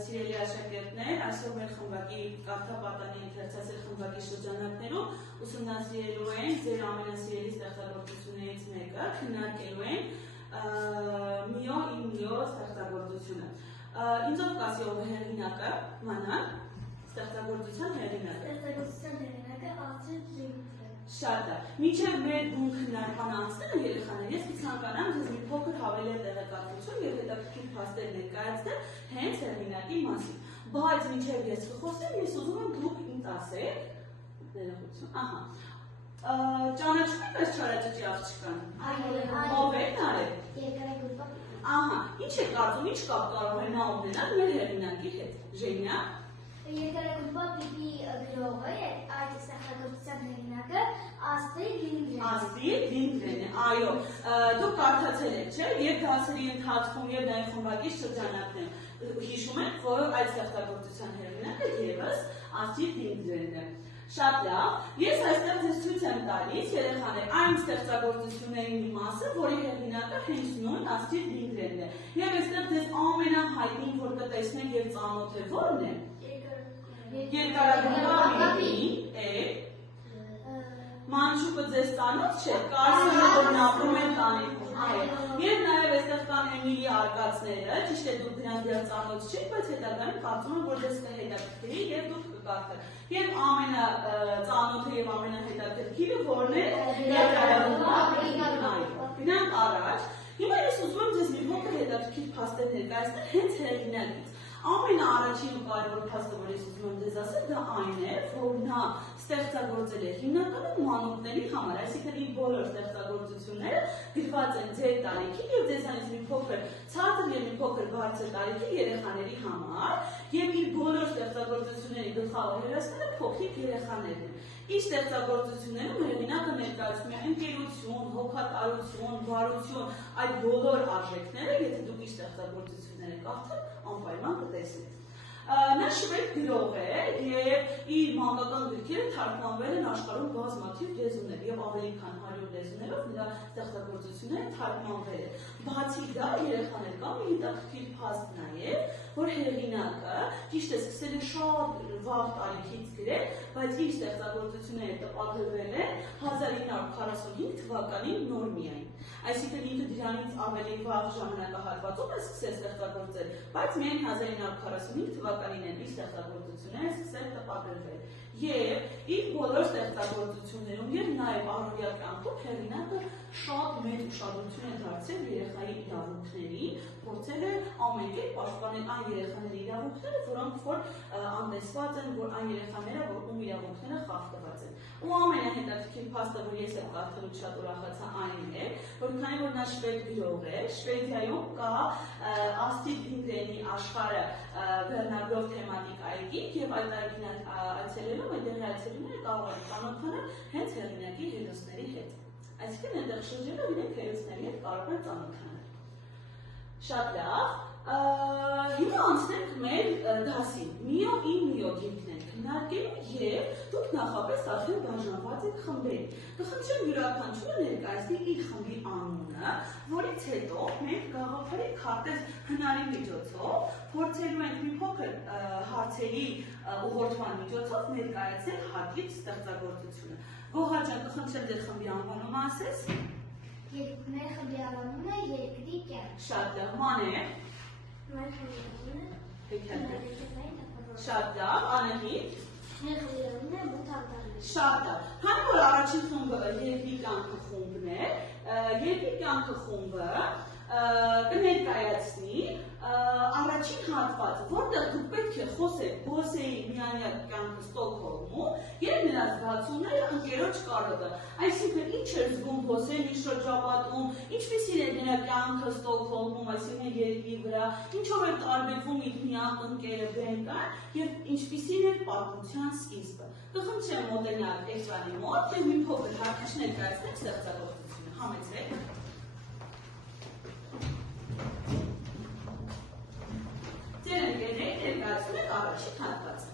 սիրելի աշակերտներ, այսօր մեր խմբակի կարդապատանի ընթերցասեր խմբակի շրջանակներում ուսումնասիրելու են ձեր ամենասիրելի ստեղծագործություններից մեկը, քննարկելու են Միո իմ միո ստեղծագործությունը։ Ինձ ով կասի ով է հեղինակը, մանալ, ստեղծագործության հեղինակը։ Ստեղծագործության հեղինակը Աստղիկ Զույգն։ Շատ է։ Մինչև մեր բուն քննարկման անցնելը երեխաներ, ես կցանկանամ ձեզ մի փոքր հավելել տեղեկատվություն եւ հետաքրքիր փաստեր ներկայացնել հենց հեղինակի մասին։ Բայց մինչև ես կխոսեմ, ես ուզում եմ դուք ինձ ասեք, ներողություն, ահա։ Ճանաչում եք այս չարաճճի աղջկան։ Ով է նարել։ Երկրագործը։ Ահա, ինչ է կարծում, ինչ կապ կարող է նա ունենալ մեր հեղինակի հետ։ Ժենյա։ Երկրագործը պիտի գրողը է, այդ ստեղծագործության հեղինակը Աստղիկ Զույգն։ Աստղիկ Զույգն է, այո, դուք կարդացել եք, չէ՞, եւ դասերի ընթացքում եւ նաեւ խմբակի շրջանակներում հիշում եք, որ այդ ստեղծագործության հեղինակը եւս Աստղիկ Զույգն է։ Շատ լավ, ես այստեղ ձեզ ցույց եմ տալիս երեխաներ այն ստեղծագործությունների մի մասը, որի հեղինակը հենց նույն Աստղիկ Զույգն է։ Եվ այստեղ ձեզ ամենահայտնին, որ կտեսնեք եւ ծանոթ է, ո՞րն է։ Երկարագույն է։ Մանչուկը ձեզ ծանոթ չէ, կարծում եմ որ ապրում են տանիքում, այո։ Եվ նաև այստեղ կան Էմիլի արկածները, ճիշտ է դուք դրանց դեռ ծանոթ չեք, բայց հետագայում կարծում եմ որ ձեզ կհետաքրքրի եւ դուք կկարդաք։ Եվ ամենածանոթը եւ ամենահետաքրքիրը որն է երկարագույն։ Գնանք առաջ։ Հիմա ես ուզում եմ ձեզ մի փոքր հետաքրքիր փաստեր ներկայացնել հենց հեղինակից։ Ամենաառաջին ու կարևոր փաստը, որ ես ուզում եմ ձեզ ասել, դա այն է, որ նա ստեղծագործել է հիմնականում մանուկների համար, այսինքն իր բոլոր ստեղծագործությունները գրված են ձեր տարիքի եւ ձեզանից մի փոքր ցածր եւ մի փոքր բարձր տարիքի երեխաների համար, եւ իր բոլոր ստեղծագործությունների գլխավոր հերոսները փոքրիկ երեխաներն են։ Իր ստեղծագործություններում հեղինակը ներկայացնում է ընկերություն, հոգատարություն, բարություն, այդ բոլոր արժեքները, եթե դուք իր ստեղծագործությունները կարդաք, անպայման կտեսնեք։ Նա շվեդ գրող է եւ իր մանկական գրքերը թարգմանվել են աշխարհում բազմաթիվ լեզուներ եւ ավելի քան 100 լեզուներով նրա ստեղծագործությունները թարգմանվել են։ Բացի դա երեխաներ կա մի հետաքրքիր փաստ նաեւ, որ հեղինակը ճիշտ է սկսել է շատ վաղ տարիքից գրել, բայց իր ստեղծագործությունները տպագրվել են 1945 թվականին նոր միայն։ Այսինքն ինքը դրանից ավելի վաղ ժամանակահատվածում է սկսել ստեղծագործել, բայց միայն 1945 թվականին են իր ստեղծագործությունները սկսել տպագրվել։ Եվ իր բոլոր ստեղծագործություններում եւ նաեւ առօրյա կյանքում հեղինակը շատ մեծ ուշադրություն է դարձրել երեխայի իրավունքներին, փորձել է ամեն կերպ պաշտպանել այն երեխաների իրավունքները, որոնք որ անտեսված են, որ այն երեխաները, ում իրավունքները խախտված են։ Ու ամենահետաքրքիր փաստը, որ ես եմ կարդալուց շատ ուրախացա, այն է, որ քանի որ նա շվեդ գրող է, Շվեդիայում կա Աստղիկ Զույգնի աշխարհը վերնագրով թեմատիկ այգի, եւ այդ այգին այցելելով այդտեղի այցելուները կարող են ծանոթանալ հենց հեղինակի հերոսների հետ։ Այսինքն այնտեղ շրջելով իրենք հերոսների հետ կարող են ծանոթանալ։ Շատ լավ։ Հիմա անցնենք մեր դասին։ Միո իմ միո գիրքն ենք քննարկելու եւ դուք նախապես արդեն բաժանված եք խմբերի։ Կխնդրեմ յուրաքանչյուրը ներկայացնի իր խմբի անունը, որից հետո մենք գաղափարի քարտեզ հնարի միջոցով փորձելու ենք մի փոքր հարցերի ուղղորդման միջոցով ներկայացնել հատկի ստեղծագործությունը։ Գոհար ջան, կխնդրեմ ձեր խմբի անվանումը ասես։ Մեր խմբի անվանումը Երկրի կյանք։ Շատ լավ, Մանե։ Մեր խմբի անվանումը Շատ լավ, Անահիտ։ Մեր խմբի անվանումը Մութավտարն։ Շատ լավ։ Քանի որ առաջին խումբը Երկրի կյանքը խումբն է, Երկրի կյանքը խումբը կներկայացնի առաջին հատվածը, որտեղ դուք պետք է խոսեք Բոսեի միայնակ կյանքը Ստոկհոլմում եւ նրա զգացումները ընկերոջ կարոտը։ Այսինքն ինչ էր զգում Բոսեն իր շրջապատում, ինչպիսին էր նրա կյանքը Ստոկհոլմում, այսինքն երկրի վրա, ինչով էր տարբերվում իր միակ ընկերը Բենկան եւ ինչպիսին էր պատմության սկիզբը։ Կխնդրեմ մոտենալ էկրանի մոտ եւ մի փոքր հատկիչ ներկայացնեք ստեղծագործությունը։ Համեցեք։ Ձեր ընկերները ներկայացնում եք առաջին հատվածը։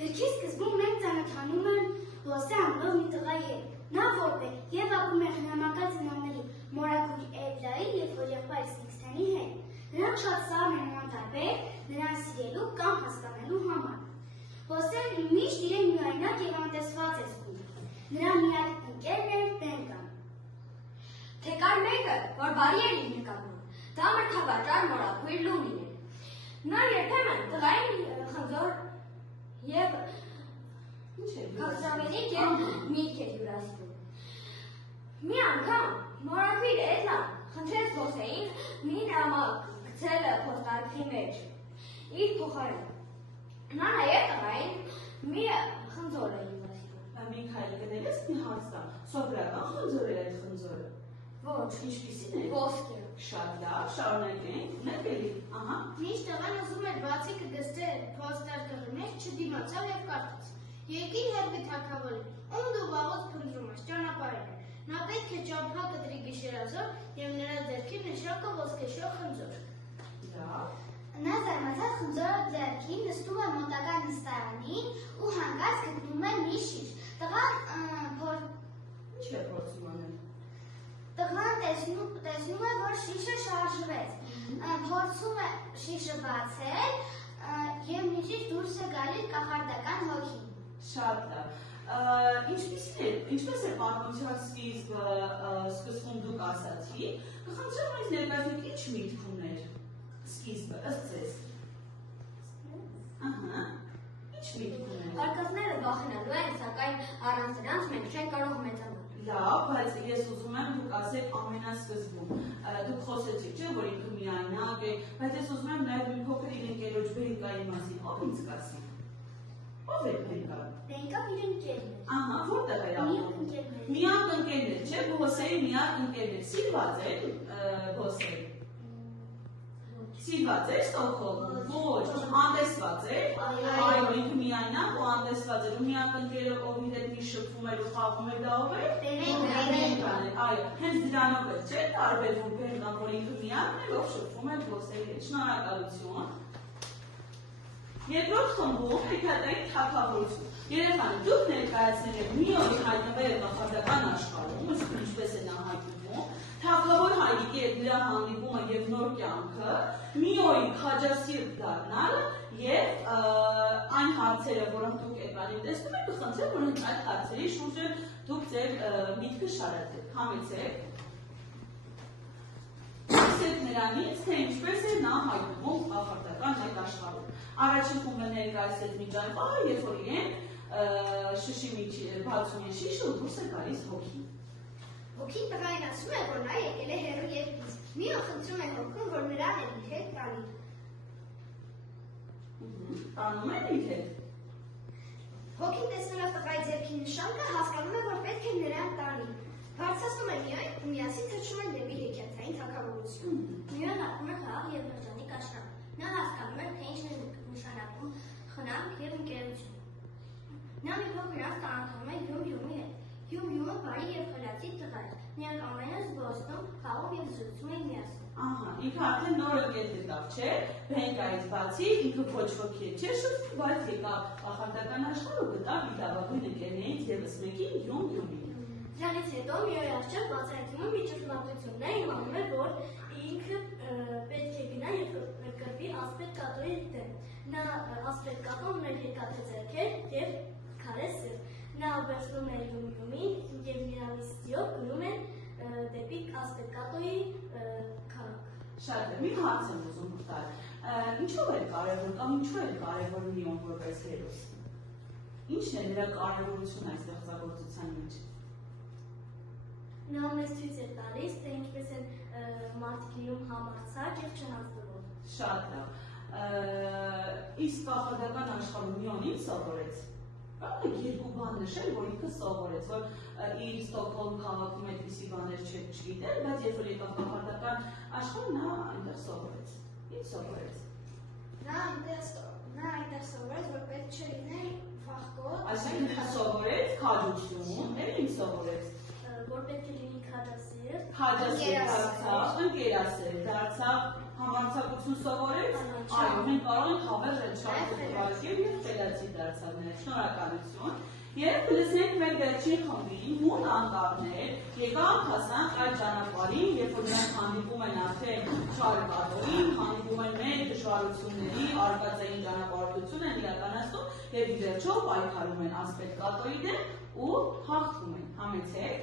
Գրքի սկզբում մենք ծանոթանում են Բոսե անվով մի տղայի հետ։ Նա որբ է եւ ապրում է հնամակած ծնողների Մորակուր Էվլայի եւ հորեղբայր Սիքսթանի հետ։ Նրանք շատ սառն են անտարբեր, նրանց ժամանակ եւ անտեսված է զգում։ Նրա միակ ընկերն էր Բենկան։ Թե կար մեկը, որ բարի էր իր նկատմամբ, դա մրգավաճառ մորաքույր Լումին էր։ Նա երբեմն տղային խնձոր եւ քաղցրավենիք եւ միրգ էր յուրացնում։ Մի անգամ մորաքույր Էդնան խնդրեց Հոսեին մի նամակ գցել փոստարկղի մեջ իր փոխարեն։ Նա նաև տղային մի խնձոր է յուրացնում։ Միքայել գնելես մի հարց տա, սովորական խնձոր էր այդ խնձորը։ Ոչ, Ինչպիսին է։ ոսկե։ Շատ լավ, շարունակենք, նկելի, ահա։ Միշտ տղան ուզում էր բացի կգստել փոստարկղի մեջ, չդիմացավ եւ կարդաց. Երկիր հերբի թագավորի, ում դու վաղուց փնտրում ես, ճանապարհել է։ Նա պետք է ճամփա կտրի գիշերազոր եւ նրա ձեռքին նշակը ոսկեշող խնձոր։ Լավ։ Նա զարմացած խնձորը ձեռքին նստում է մոտակա նստարանին ու հանկարծ գտնում է մի շիշ։ Ինչ է փորձում անել։ Տղան տեսնում է, որ շիշը շարժվեց, փորձում է շիշը բացել և միջից դուրս է գալիս կախարդական հոգին։ Շատ լավ։ Ինչպես է պատմության սկզբում դուք ասացի, կխնդրեմ այս ներկայացնեք ինչ միտք ուներ սկիզբը, ըստ ձեզ։ Ահա, ինչ միտք ուներ։ Արկածները վախենալու են, սակայն առանց նրանց մենք չենք կարող մեծանալ։ Լավ, բայց ես ուզում եմ դուք ասեք ամենասկզբում։ Դուք խոսեցիք, չէ՞, որ ինքը միայնակ է, բայց ես ուզում եմ նաև մի փոքր իր ընկերոջ Բենկայի մասին, ով ինձ կասի։ Ով է Բենկան։ Բենկան իր ընկերն է։ Ահա, որտեղ էր ապրում։ Միակ ընկերն է, չէ՞, Հոսեի միակ ընկերն է։ Սիրված է Հոսեի։ Սիրված է Ստոկհոլմում։ Ոչ, անտեսված է։ Այո, ինքը միայնակ ու անտեսված էր։ Ու միակ ընկերը, ով իր հետ մի շփվում էր ու խաղում էր, դա ով էր։ Բենկան էր։ Այո, հենց դրանով էր, չէ՞, տարբերվում Բենկան, որ ինքը միակն էր, ով շփվում էր Հոսեի հետ։ Շնորհակալություն։ Երկրորդ խմբում հեքիաթային թագավորություն։ Երեխան, դուք ներկայացնել եք մի օր հայտնվել կախարդական աշխարհում, ինչպես է նա հայտնվում, թագավոր հայրիկի հետ նրա հանդիպումը եւ նոր կյանքը, մի օրի քաջասիրտ դառնալը եւ այն հարցերը, որոնք դուք էկրանին տեսնում եք, կխնդրեմ, որ հենց այդ հարցերի շուրջ դուք ձեր միտքը շարադրեք, համեցեք։ Ասեք նրանից, թե ինչպես է նա հայտնվում կախարդական այդ աշխարհում։ Առաջին խումբը ներկայացրեց միջայն պահը, երբ որ իրենք շշի միջի բացում են շիշը ու դուրս է գալիս հոգին։ Հոգին տղային ասում է, որ նա եկել է հեռու երկրից։ Մի օր խնդրում է հոգուն, որ նրան էլ իր հետ տանի։ Տանում են իր հետ։ Հոգին տեսնելով տղայի ձեռքի նշանքը, հասկանում է, որ պետք է նրան տանի։ Բարձրացնում է միայն ու միասին թռչում են դեպի հեքիաթային թագավորություն։ Միայն ապրում է խաղ եւ երջանիկ աշխարհ։ Նա հասկանում է, թե ինչ է նշանակում խնամք եւ ընկերություն։ Նա մի փոքր անց ծանոթանում է Յում-Յումի հետ։ Յում-Յումը բարի եւ խելացի տղա է։ Նրանք ամենը զբոսնում, խաղում եւ զրուցում են միասին։ Ահա, ինքը արդեն նոր ընկեր գտավ, չէ՞։ Բենկայից բացի ինքը ոչ ոքի հետ չէ շփվում, բայց եկավ կախարդական աշխարհ ու գտավ իր լավագույն ընկերներից եւս մեկին Յում-Յումին։ Դրանից հետո մի օր առջև բացահայտվում է մի ճշմարտություն։ Նա իմանում է, որ ինքը պետք է գնա եւ կրվի ասպետ կատոյի դեմ։ Նա ասպետ կատոն ուներ երկաթը ձեռքեր եւ քարե սրտ։ Նա վերցնում է Յում-Յումին եւ միամիսիով գնում են դեպի ասպետ կատոյի քաղաք։ Շատ է, մի հարց եմ ուզում տալ։ Ինչով է կարևոր կամ ինչու է կարևոր Լիոն որպես հերոս։ Ինչն է նրա կարևորությունը այս ստեղծագործության մեջ։ Նա մեզ ցույց է տալիս, թե ինչպես են մարդիկ լինում համարձակ եւ չհանձնվում։ Շատ լավ։ Իսկ կախարդական աշխարհում Լիոնին սովորեց։ Կարող եք երկու բան նշել, որ ինքը սովորեց, որ իր Ստոկհոլմ քաղաքում այդպիսի բաներ չգիտեր, բայց երբ որ եկավ կախարդական աշխարհ, նա այնտեղ սովորեց։ Ինչ սովորեց։ Նա այնտեղ սովորեց, որ պետք չէ լինել վախկոտ։ Այսինքն նա սովորեց քաջություն, էլ ինչ սովորեց։ Որ պետք է լինի քաջասեր, Քաջասեր դարձավ, ընկերասեր դարձավ, Համարձակություն սովորեք։ Այո, մենք կարող ենք հավերժ այդ շարքը ուղարկել և խելացի դարձավ ներ։ Շնորհակալություն։ Երբ կլսենք մեր վերջին խմբին, մոտ անկառներ, եկան հասանք այդ ճանապարհին, երբ որ նրանք հանդիպում են արդեն շարքատոին, հանդիպում են մեր դժվարությունների, արկածային ճանապարհորդություն են իրականացնում եւ ի վերջո պայքարում են ասպետ կատոյի դեմ ու հաղթում են։ Համեցեք։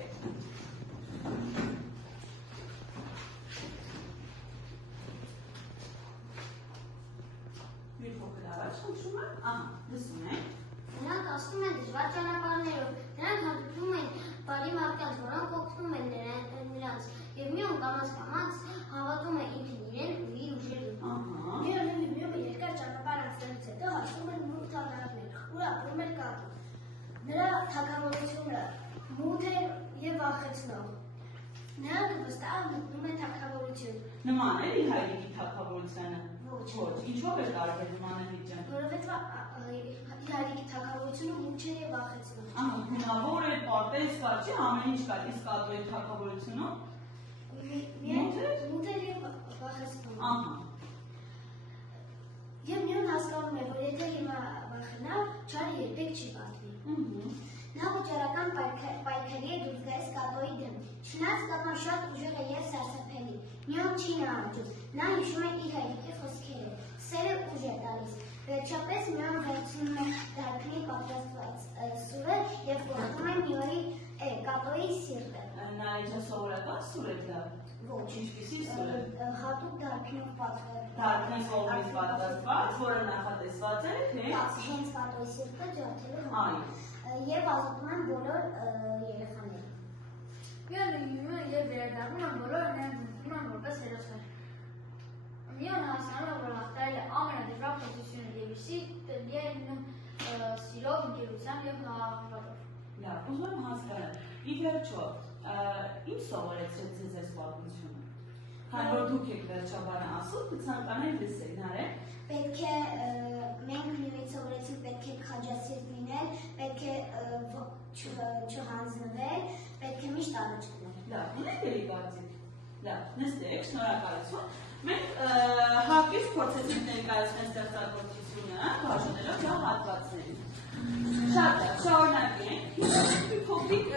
Մի փոքր առաջ հիշում եմ, ահա, լսում եք։ Նրանք ասում են դժվար ճանապարհներով, նրանք հանդիպում են բարի մարդկանց, որոնք օգնում են նրանց, եւ միոն կամաց հավատում է ինքն իրեն ու իր ուժերին։ Միոն երկար ճանապարհ անցնելուց հետո հասնում են մութ թագավորներ, ուր ապրում էր կատուն։ Նրա թագավորությունը մութ է եւ վախեցնող։ Նրանք վստահ մտնում են թագավորություն։ Նման է իր հայրիկի թագավորությանը։ Ոչ։ Ինչով է տարբեր նմանատիպ ջան։ Որովհետեւ իր հայրիկի թագավորությունը մութ է եւ վախեցնող։ Ահա, հնարավոր է պատես կա, չի ամեն ինչ կա, իսկ կատոյի թագավորությունում Մութ է եւ վախեցնող։ ահա։ Եվ միոն հասկանում է, որ եթե հիմա վախենա, չարը երբեք չի պատվի։ Նա վճարական պայքարի է դուրս գայս կատոյի դեմ։ Չնայած կատոն շատ ուժեղ է եւ սարսափելի։ Միոն չի նահանջում։ Նա հիշում է իր հայրիկի խոսքերը։ Սերը ուժ է տալիս։ Վերջապես միոն վերցնում է դարբնի պատրաստված սուրը եւ կոտրում է միոյի կատոյի սիրտը։ Նա իջա սովորական սուր է դա։ Ոչ, Ինչպիսի սուր է։ հատուկ դարբնով պատրաստված։ Դարբնի կողմից պատրաստված, որը նախատեսված է, թե Հենց կատոյի սիրտը ջարդելու այո։ եւ ազատում են բոլոր երեխաները։ Միոն եւ վերադառնում են բոլորը նրանց ընդունում են որպես հերոսներ։ Միոն հասկանում է, որ հաղթել է ամենադժվար փոխությունը եւ սիրով, ընկերությամբ եւ հավատով։ Լավ, ուզում եմ հասկանալ։ Ի վերջո, ինչ սովորեցրեց ձեզ այս պատմությունը։ Քանի որ դուք եք վերջաբանը ասում, կցանկանայի լսել, նարե։ Պետք է մենք միոյից սովորեցինք պետք է քաջասիրտ լինել, պետք է չհանձնվել, պետք է միշտ առաջ գնալ։ Լավ, ունեք էլի կարծիք։ Լավ, նստեք, շնորհակալություն։ Մենք հակից փորձեցինք ներկայացնել ստեղծագործությունը, բաժանելով դա հատվածների։ Շատ լավ, շարունակենք։ Մի փոքրիկ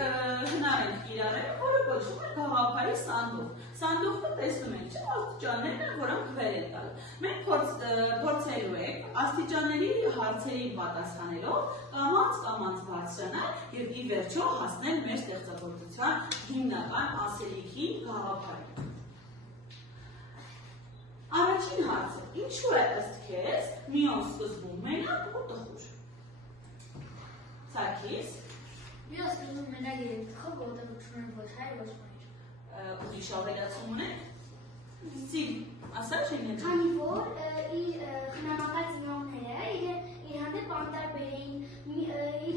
հնար ենք իրարել, որը կոչվում է գաղափարի սանդուղք։ Սանդուղքը տեսնում ենք, չէ՞, աստիճաններն են, որոնք վեր են տալու։ Մենք փորձելու ենք աստիճանների հարցերին պատասխանելով կամաց բարձրանալ եւ ի վերջո հասնել մեր ստեղծագործության հիմնական ասելիքի գաղափարին։ Առաջին հարցը. ինչու է ըստ քեզ միոն սկզբում մենակ ու տխուր։ Սարգիս, Միոն սկզբում մենակ է տխուր, որտեղ չունեն ոչ հայր, ոչ մայր։ ուրիշ ավելացում ունեք։ Սիմ, ասա չեն հետ։ Քանի որ իր խնամակած միոնները իր հանդեպ անտարբեր էին, իր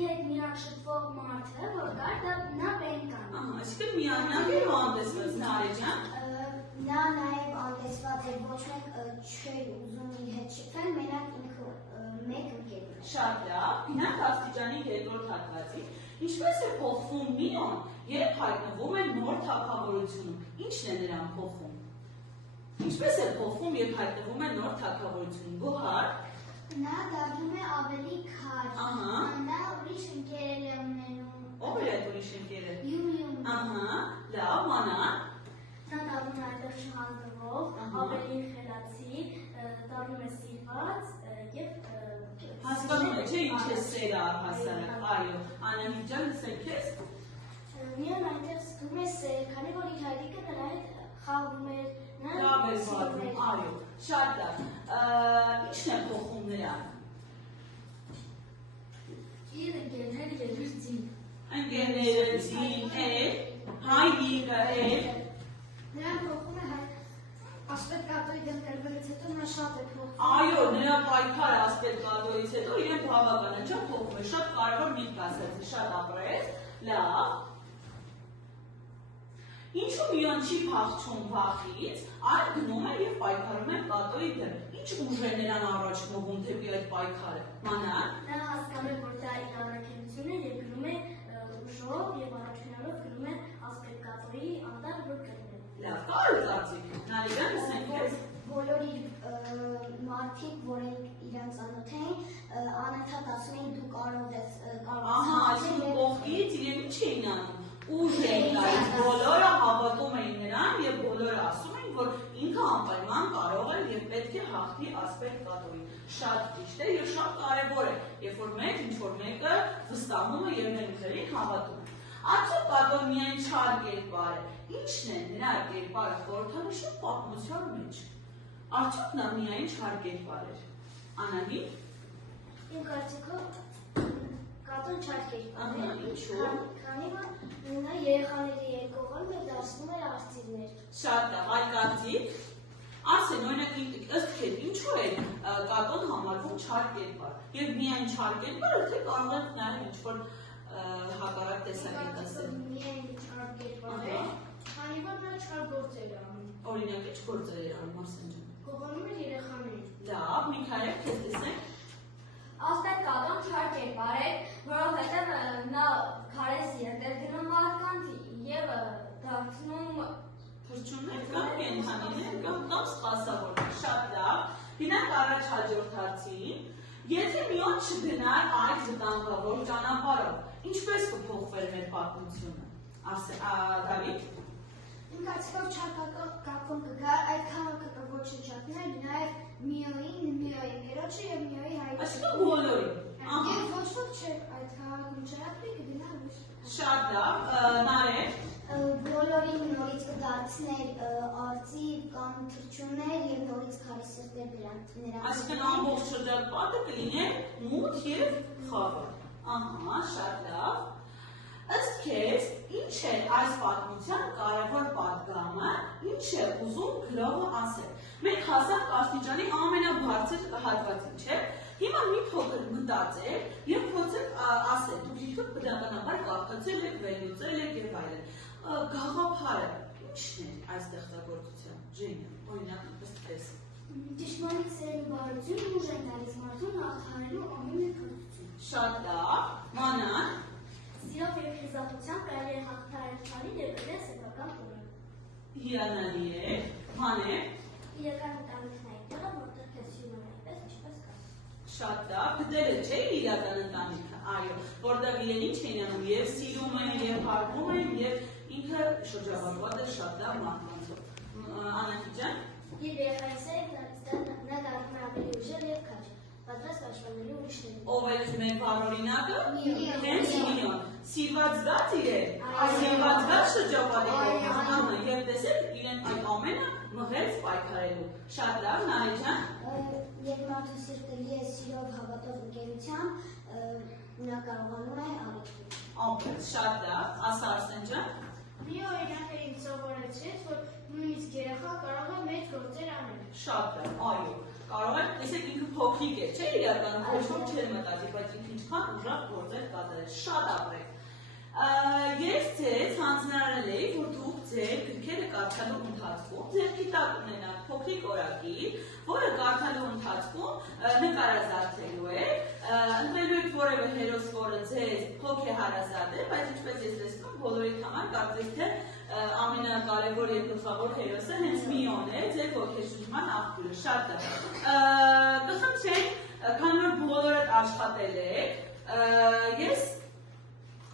հետ միակ շփվող մարդը, որ կար, նա բենկան։ Այսինքն միանալ է ու անտեսված Նարե ջան։ Նա նաև անտեսված էր, ոչ մեկ չէր ուզում իր հետ շփվել, մենակ ինքը մեկ ընկերն էր։ Շատ լավ, գնանք աստիճանի երկրորդ հատվածին։ Ինչպես է փոխվում միոն, երբ հայտնվում է նոր թագավորությունում։ Ինչն է նրան փոխում։ Ինչպես է փոխվում, երբ հայտնվում է նոր թագավորություն։ Գոհար։ Նա դառնում է ավելի քար։ Ահա։ Նա ուրիշ ընկերել է ունենում։ Ով է այդ ուրիշ ընկերը։ Յում։ Ահա, լավ, մանան։ Նա դառնում է այդպես շահանդվող, ավելի խելացի, դառնում է սիրված եւ Հասկանում է, չէ՞ ինչ է սերը առհասարակ։ Այո, Անահիտ ջան, լսեք քեզ։ Միոն այնտեղ զգում է սեր, քանի որ իր հայրիկը նրա հետ խաղում էր, Լավ է զգում, այո, շատ լավ։ Ինչն է փոխում նրան։ Իր ընկերները եւ իր ձին։ Ընկերները, ձին, հայրիկը, Նրան փոխում է ասպետ կատոյի դեմ կրվելուց հետո նա շատ է փոխում։ Այո, նրա պայքարը ասպետ կատոյից հետո իրեն բավականաչափ չափ փոխում է, շատ կարևոր միտք ասեց, շատ ապրեց, լավ։ Ինչու միոն չի փախչում վախից, այլ գնում է եւ պայքարում է կատոյի դեմ։ Ինչ ուժ է նրան առաջ մղում դեպի այդ պայքարը։ Մանան։ Նա հասկանում է, որ դա իր առաքելությունն է եւ գնում է ուժով եւ առաջնալով գնում է ասպետ կատոյի անտառ որ կրվել։ Լավ, կարո՞ղ կարծիք։ Նարեգան, լսենք քեզ։ բոլոր մարդիկ, որոնք իրենց ծանոթ էին, անընդհատ ասում էին դու կարող ես Ահա, այսինքն կողքից իրենք ինչ էին անում, ուժ էին տալիս, բոլորը հավատում էին նրան եւ բոլորը ասում էին, որ ինքը անպայման կարող է եւ պետք է հաղթի ասպետ կատոյին։ Շատ ճիշտ է եւ շատ կարեւոր է, երբ որ մենք ինչ-որ մեկը վստահում է եւ մեր ուժերին հավատում է։ Արդյոք կատոն միայն չար կերպար է, ի՞նչն է նրա կերպարը խորհրդանշում պատմության մեջ։ Արդյոք նա միայն չար կերպար էր։ Անահիտ։ Իմ կարծիքով կատոն չար կերպար Ահա, է, ինչու՞։ քանի որ նա երեխաների երկողում է դարձնում էր արծիվներ։ Շատ է, այ կարծիք։ Արսեն, օրինակ ըստ քեզ ինչու է կատոն համարվում չար կերպար։ Եվ միայն չար կերպարը թե կարող եք նաև ինչ-որ հակառակ տեսակետ ասել։ Միայն չար կերպար է, քանի որ նա չար գործեր անում։ Օրինակ ինչ գործեր էր անում Արսեն ջան։ Գողանում էր երեխաներին։ Լավ, Միքայել, քեզ տեսեք։ Ասպետ կատոն չար կերպար էր, որովհետև նա քարե սիրտ էր գնում մարդկանց եւ դարձնում Թրջուններ կամ կենթանիներ կամ սպասավորներ, շատ լավ։ Գնանք առաջ հաջորդ հարցին։ Եթե մի օր չգնար այդ վտանգավոր ճանապարհով, ինչպես կփոխվեր մեր պատմությունը։ Դավիթ։ Իմ կարծիքով չար կատոն կգա այդ քաղաքը կոչնչացներ նաև Միոյի ներոջը եւ Միոյի հայրը։ Այսինքն բոլորին։ Եվ ոչ ոք չէր այդ քաղաքում չարապի կգնա ոչ։ Շատ լավ, Նարեկ։ Բոլորին նորից կդարձներ արծիվ կամ թրջուններ եւ նորից քարի սրտեր նրանց։ Այսինքն ամբողջ շրջապատը կլիներ մութ եւ խավար։ Ահա, շատ լավ։ Ըստ քեզ, ինչ է այս պատմության կարևոր պատգամը, ինչ է ուզում գրողը ասել։ Մենք հասանք աստիճանի ամենաբարձր հատվածին, չէ՞։ Հիմա մի փոքր մտածեք եւ փորձեք ասել, դուք իհարկե բնականաբար կարդացել եք, վերլուծել եք եւ այլն։ Գաղափարը ի՞նչն է այս ստեղծագործության։ Ժենյա, օրինակ, ըստ քեզ։ Ճշմարիտ սերն ու բարություն ուժ են տալիս մարդուն հաղթահարելու ամեն մի փորձություն։ Շատ լավ, Մանան։ սիրով եւ խիզախությամբ կարելի է հաղթահարել ցավին եւ դրել սեփական տունը։ Հիանալի է, Հանե։ Իրական ընտանիքն այն տեղը, որտեղ քեզ սիրում են այնպես, ինչպես կա։ Շատ լավ, գտել չէ իրական ընտանիքը, այո, որտեղ իրեն ինչ են անում, եւ սիրում են, եւ հարգում են, եւ ինքը շրջապատված է շատ լավ մարդկանցով։ Անահիտ ջան։ Եվ երեխայի սերը նա դառնում է ավելի ուժեղ եւ քաջ, պատրաստ աշխատելու ուրիշներին։ Ով է մեր բարօրինակը։ Միոն։ Հենց Միոն։ Սիրված գա՞ց իրեն։ Սիրված գա շրջապատի կողմից, եւ տեսեք իրեն այդ ամենը մղեց պայքարելու։ Շատ լավ, Նարեկ ջան։ Եվ մարդու սիրտը լի է սիրով հավատով ընկերությամբ, նա կարողանում է առիթել։ Ամբողջ շատ լավ, ասա Արսեն ջան։ Մի օրինակ է ինձ սովորեցրեց, որ նույնիսկ երեխա կարող է մեծ գործեր անել։ Շատ լավ, այո։ Կարող եք, տեսեք ինքը փոքրիկ է, չէ՞ իրականում ոչ ոք չէր մտածի, բայց ինքը ինչքան ուժեղ գործեր կատարել, շատ ապրեք։ Ես ձեզ հանձնարարել էի, որ դուք ձեր գրքերը կարդալու ընթացքում ձեռքի տակ ունենաք փոքրիկ օրագիր, որը կարդալու ընթացքում նկարազարդելու եք, ընտրելու եք որևէ հերոս, որը ձեզ հոգ է հարազատ է, բայց ինչպես ես տեսնում, բոլորիդ համար կարծես թե ամենակարևոր եւ գլխավոր հերոսը հենց Միոն է, ձեր ոգեշնչման աղբյուրը, շատ է։ Կխնդրենք, քանի որ բոլորդ աշխատել եք, ես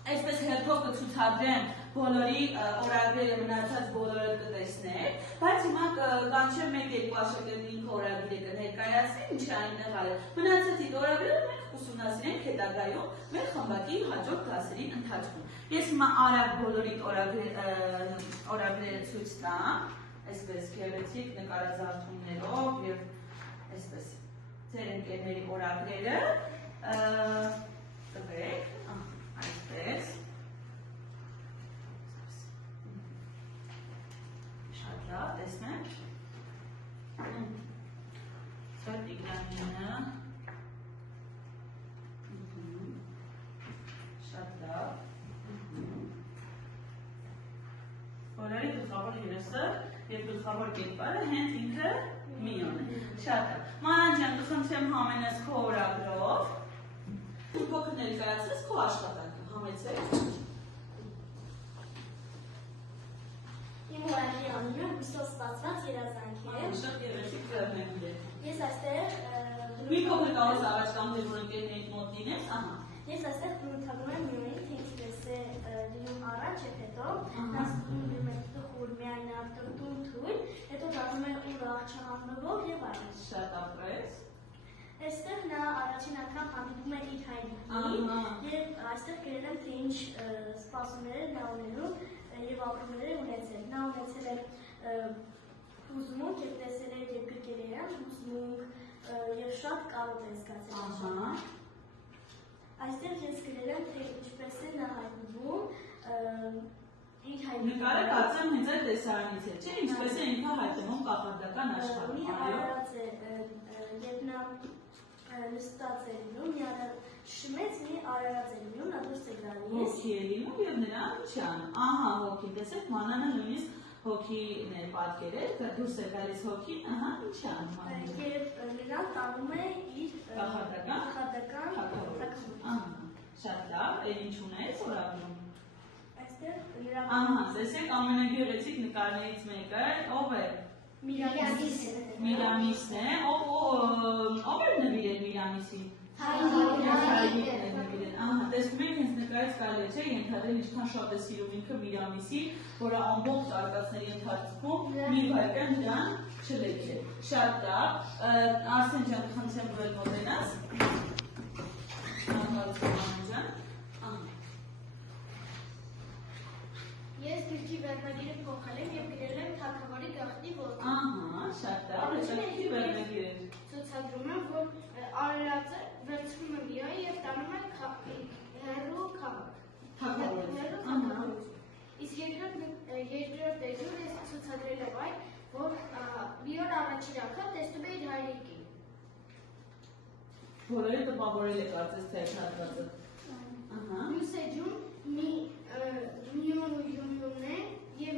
այսպես հերթով կցուցադրեմ բոլորի օրագրերը մնացած բոլորը կտեսնեք, բայց հիմա կանչեմ մեկ-երկու աշակերտի ինքը օրագիրը կներկայացնի, ինչ է այնտեղ արել։ Մնացածի օրագրերը մենք ուսումնասիրենք հետագայում մեր խմբակի հաջորդ դասերի ընթացքում։ Ես հիմա արագ բոլորիդ օրագրերը ցույց տամ, այսպես գեղեցիկ նկարազարդումներով եւ այսպես ձեր ընկերների օրագրերը տվեք, այսպես շատ լավ, տեսնեք սա Տիգրանինը շատ լավ բոլորի գլխավոր հերոսը եւ գլխավոր կերպարը հենց ինքը Միոն է, շատ լավ Մանան ջան, կխնդրեմ համենաս քո օրագրով Դու փոքր ներկայացրես քո աշխատանքը, համեցեք։ Իմ օրագրի անունը հույսով ստացված երազանք է։ Շատ գեղեցիկ դերներ է։ Ես այստեղ Մի փոքր կարող ես առաջ կամ դեր որ ընկերներից մոտ լինես, ահա։ Ես այստեղ բնութագրում եմ միայն թե ինչպես է լինում առաջ եւ հետո նա ստուգում է տխուր միայնակ տուն թույլ, հետո դառնում է ուրախ չհանդնվող եւ այլն։ Շատ ապրես։ Այստեղ նա առաջին անգամ հանդիպում է իր հայրիկին եւ այստեղ գրել եմ թե ինչ սպասումներ նա ունենում եւ ապրումներ ունեցել։ Նա ունեցել է հուզմունք եւ տեսել է երբ գրել է հուզմունք եւ շատ կարոտ է զգացել։ Այստեղ ես գրել եմ թե ինչպես է նա հայտնվում իր հայրիկին։ Նկարը կարծեմ հենց այդ տեսարանից է, չէ՞, ինչպես է ինքը հայտնվում կախարդական աշխարհում։ Մի արարած է, երբ նա նստած է լինում, մի շմեց մի արարած է լինում, նա դուրս է գալիս։ Հոգի է լինում եւ նրան ինչ անում։ Ահա հոգի, տեսեք, մանանը նույնիսկ հոգիներ պատկերել, դուրս է գալիս հոգին, ահա ինչ անում։ Երբ նրան տանում է իր կախարդական թագավորություն։ Շատ լավ, էլ ինչ ունես որ ապրում։ Այստեղ նրա Ահա, տեսեք ամենագեղեցիկ նկարներից մեկը ով է։ Միրանիսն է, ով է նվիրել Միրանիսին։ Ահա, տեսնում եք հենց նկարից կարելի է, չէ՞, ենթադրել ինչքան շատ է սիրում ինքը Միրանիսին, որը ամբողջ արկածների ընթացքում մի վայրկյան նրան չլեկել։ Շատ լավ, Արսեն ջան, խնդրեմ որ մոտենաս։ Ես գրքի վերնագիրը փոխել եմ եւ գրել եմ թագավորի գաղտնի ոտք։ Ահա, շատ լավ, հետաքրքիր վերնագիր է։ Ցուցադրում եմ, որ արարածը վերցնում է միայն եւ տանում է հերու քաղաք։ Թագավորություն։ Իսկ երկրորդ դեպքում ես ցուցադրել եմ այն, որ մի օր առաջին անգամ տեսնում է իր հայրիկին։ Բոլորը տպավորել է կարծես թե այդ հատվածը։ Ահա։ Մյուս էջում միոն ու յումյումն է եւ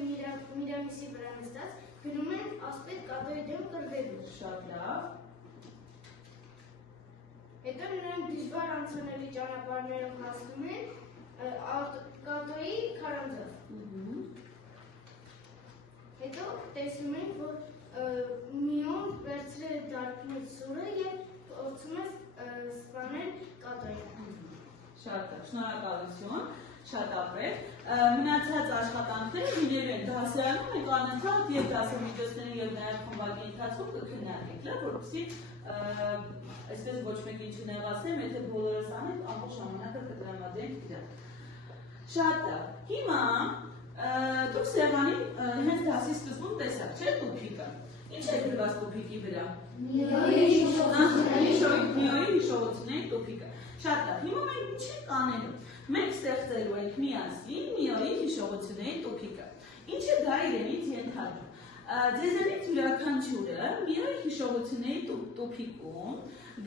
Միրանիսի վրա նստած գնում են ասպետ կատոյի դեմ կռվելու։ Շատ լավ։ Հետո նրանք դժվար անցանելի ճանապարհներով հասնում են կատոյի քարանձավ։ Հետո տեսնում են, որ միոն վերցրել է դարբնից սուրը եւ փորձում է սպանել կատոյին։ Շատ լավ, շնորհակալություն, շատ ապրեք։ Մնացած աշխատանքները լինելու են դասարանում եք անընդհատ եւ դասամիջոցների եւ նաեւ խմբակի ընթացքում կքննարկեք, լավ, որպեսզի այսպես ոչ մեկին չնեղացնեմ, եթե բոլորս անեք, ամբողջ ժամանակը կտրամադրենք դրան։ Շատ լավ։ Հիմա դուք սեղանին հենց դասի սկզբում տեսաք, չէ՞ տուփիկը։ Ինչ է գրված տուփիկի վրա։ Միոյի հիշողությունների տուփիկը։ Շատ լավ։ Հիմա մենք ինչ ենք անելու։ Մենք ստեղծելու ենք միասին Միոյի հիշողությունների տուփիկը։ Ինչը դա իրենից ենթադրում։ Ձեզանից յուրաքանչյուրը Միոյի հիշողությունների տուփիկում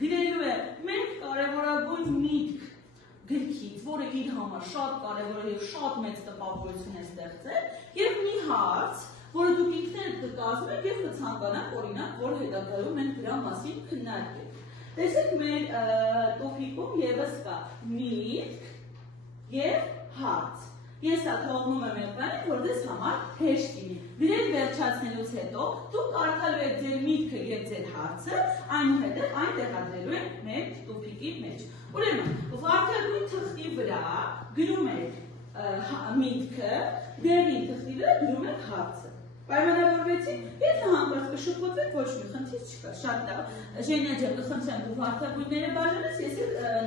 գրելու է մեր կարևորագույն միտք գրքից, որը իր համար շատ կարևոր է եւ շատ մեծ տպավորություն է ստեղծել, եւ մի հարց, որը դուք ինքներդ կկազմեք եւ կցանկանաք օրինակ, որ հետագայում մենք դրա մասին քննարկենք։ Տեսեք, մեր տոփիկում եւս կա միտք եւ հարց։ Ես դա թողնում եմ էկրանին, որ դες համար հեշտ լինի։ Գրել վերջացնելուց հետո դուք կարդալու եք ձեր միտքը եւ ձեր հարցը, այնուհետեւ այն տեղադրելու եք մեր տոփիկի մեջ։ Ուրեմն, վարդագույն թղթի վրա գրում եք միտքը, դեղին թղթի վրա գրում եք հարցը։ Պայմանավորվեցիք, եթե հանկարծ կշփոթվեք, ոչ մի խնդիր չկա, շատ լավ։ Ժենիա ջան, կխնդրեմ դու վարդագույնները բաժանես, ես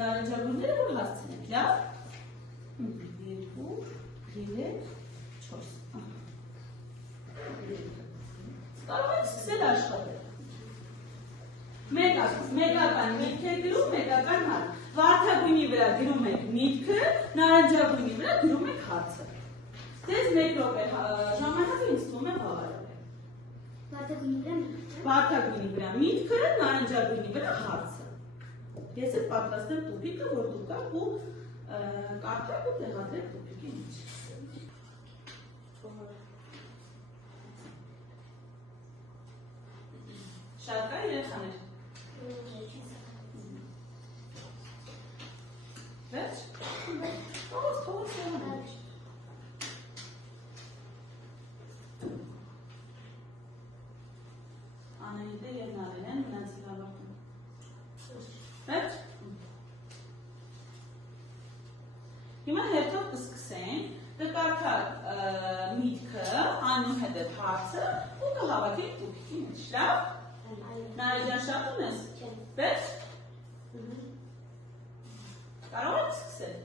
նարնջագույնները որ հասցնենք, լավ։ 2, 3, 4։ Կարող եք սկսել աշխատել։ Մեկական միտք է գրում, մեկական հարց։ Վարդագույնի վրա գրում եք միտքը, նարնջագույնի վրա գրում եք հարցը։ Ձեզ 1 րոպե ժամանակը ինձ թվում է բավարար է։ Վարդագույնի վրա միտքը, նարնջագույնի վրա հարցը։ Ես էլ պատրաստ եմ տուփիկը, որ դուք գաք ու կարդաք ու տեղադրեք տուփիկի մեջ։ Շատ կա երեխաներ։ Վերջ։ Թողոց սեղանմեջ։ Վերջ։ Հիմա հետո կսկսենք կկարդալ միտքը, այնուհետև հարցը ու կհավաքենք տուփիկի մեջ, լավ։ Նարեջան շատ ունես։ Վերջ։ Կարող եք սկսել։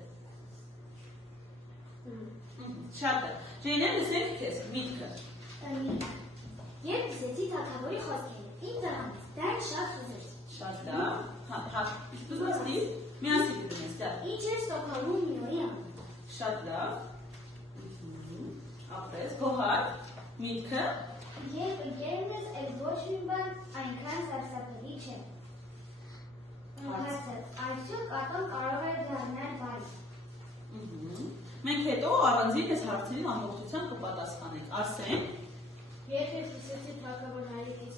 Շատ է։ Ջենեն լսենք քեզ միտքը։ Երբ լսեցի թագավորի խոսքերը, ինձ առանց, դա շատ խզեց։ Շատ լավ։ Դու միասին դնես, դա։ Ինչ էր Ստոկհոլմում Միոյի անունը։ Շատ լավ։ Ապրես, Գոհար, միտքը։ Երբ ընկերն ես, այդ ոչ մի բան այնքան սարսափելի չէ։ Հարցը, այսօր կատոն կարող է դառնալ բարի։ Մենք հետո առանձին այս հարցերին ամբողջությամբ կպատասխանենք։ Արսեն։ Երբ ես լսեցի թագավոր հայրիկից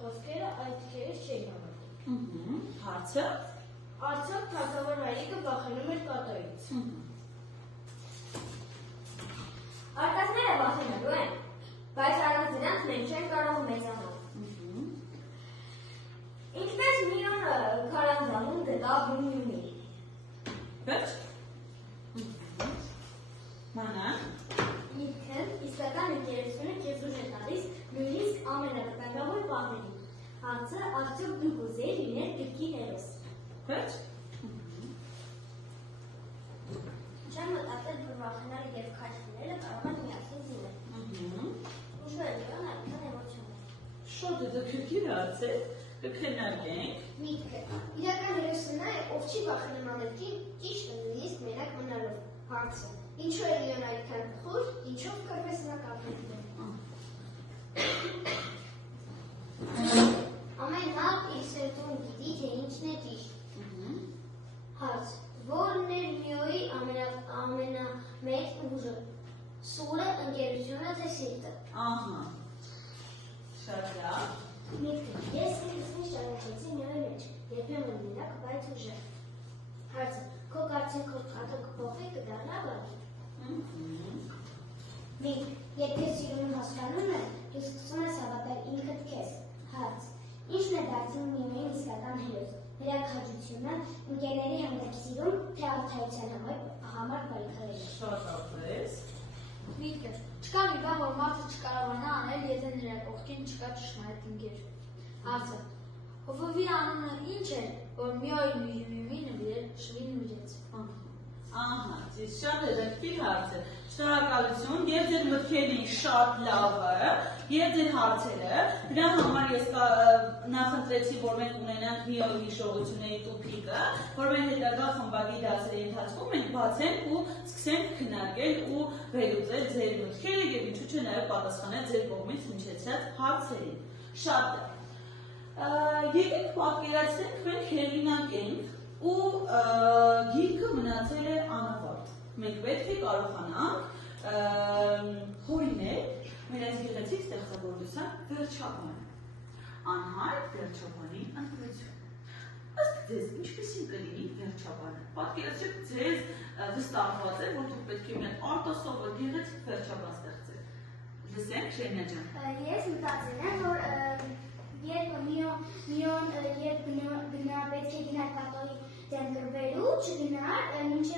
խոսքերը, այդ քերս չէի հավատում։ Հարցը։ Արդյոք թագավոր հայրիկը վախենում էր կատոյից։ Արկածները վախենալու են, բայց առանց դրանց մենք չենք կարող մեծանալ։ Ինչպես Միոնը քարանձավում գտավ Միոնի։ Վերջ։ Մանա։ Միտքն իսկական ընկերությունը քեզ ուժ է տալիս նույնիսկ ամենավտանգավոր բաներին։ Հարցը, արդյոք դու կուզեիր լինել գրքի հերոս։ Վերջ։ Չեմ մտածել, որ վախենալը և քաջ լինելը կարող են միասին զինել։ Ուժը Միոն այնքան էմոցիոնալ։ Շատ է դժգիր հարց է, կքննարկենք։ Միտքը։ Իրական հերոսն է, ով չի վախենում անել ճիշտ նույնիսկ մենակ մնալով։ Հարցը։ Ինչու է Լիոն այդքան խուր, ինչով կրվեց նա կապիտան։ Ամեն մարդ իր սերտում գիտի, թե ինչն է ճիշտ։ Հարց. Որն էր Միոյի ամենամեծ ուժը։ Սուրը, ընկերությունը, թե սիրտը։ Ահա։ Շատ լավ։ Միտքը. Ես ինքնին շարունակեցի Միոյի մեջ, երբեմն մենակ, բայց ուժեղ։ Հարցը. Քո կարծիքով կատոն կփոխվի կդառնա բարի։ Միտք. Երբ ես սիրունը հասկանում եմ, դու սկսում ես հավատալ ինքդ քեզ։ Հարց. Ինչն է դարձնում Միոյին իսկական հերոս։ Նրա քաջությունը, ընկերների հանդեպ սիրում, թե արդարության համար պայքարելը։ Շատ ապրես։ Միտքը, չկա մի բան, որ մարդը չկարողանա անել, եթե նրա կողքին չկա ճշմարիտ ընկեր։ Հարցը. Հովովի անունը ինչ էր, որ Միոյի նույնի նվիրել շվին միջեց։ Ահա, ձեզ շատ է դեպքի հարց է։ Շնորհակալություն եւ ձեր մտքերին շատ լավը եւ ձեր հարցերը։ Դրա համար ես նախընտրեցի, որ մենք ունենանք Միոյի հիշողությունների տուփիկը, որ մենք հետագա խմբակի դասերի ընթացքում մենք բացենք ու սկսենք քննարկել ու վերլուծել ձեր մտքերը եւ ինչու՞ չէ նաեւ պատասխանել ձեր կողմից հնչեցած հարցերին։ Շատ է։ Եկեք պատկերացնենք, մենք հեղինակ ենք ու գիրքը մնացել է անավարտ։ Մենք պետք է կարողանանք հորինել մեր այս գեղեցիկ ստեղծագործության վերջաբանը։ Անհայտ վերջաբանի ընտրություն։ Ըստ ձեզ ինչպեսին կլինի վերջաբանը։ Պատկերացրեք ձեզ վստահված է, որ դուք պետք է մի արտասովոր գեղեցիկ վերջաբան ստեղծեք։ Լսենք Շենյա ջան։ Ես մտածել եմ, որ երբ Միոն գնա պետք է գնա կատոյի դեմ գրվելու, չգնար, մինչ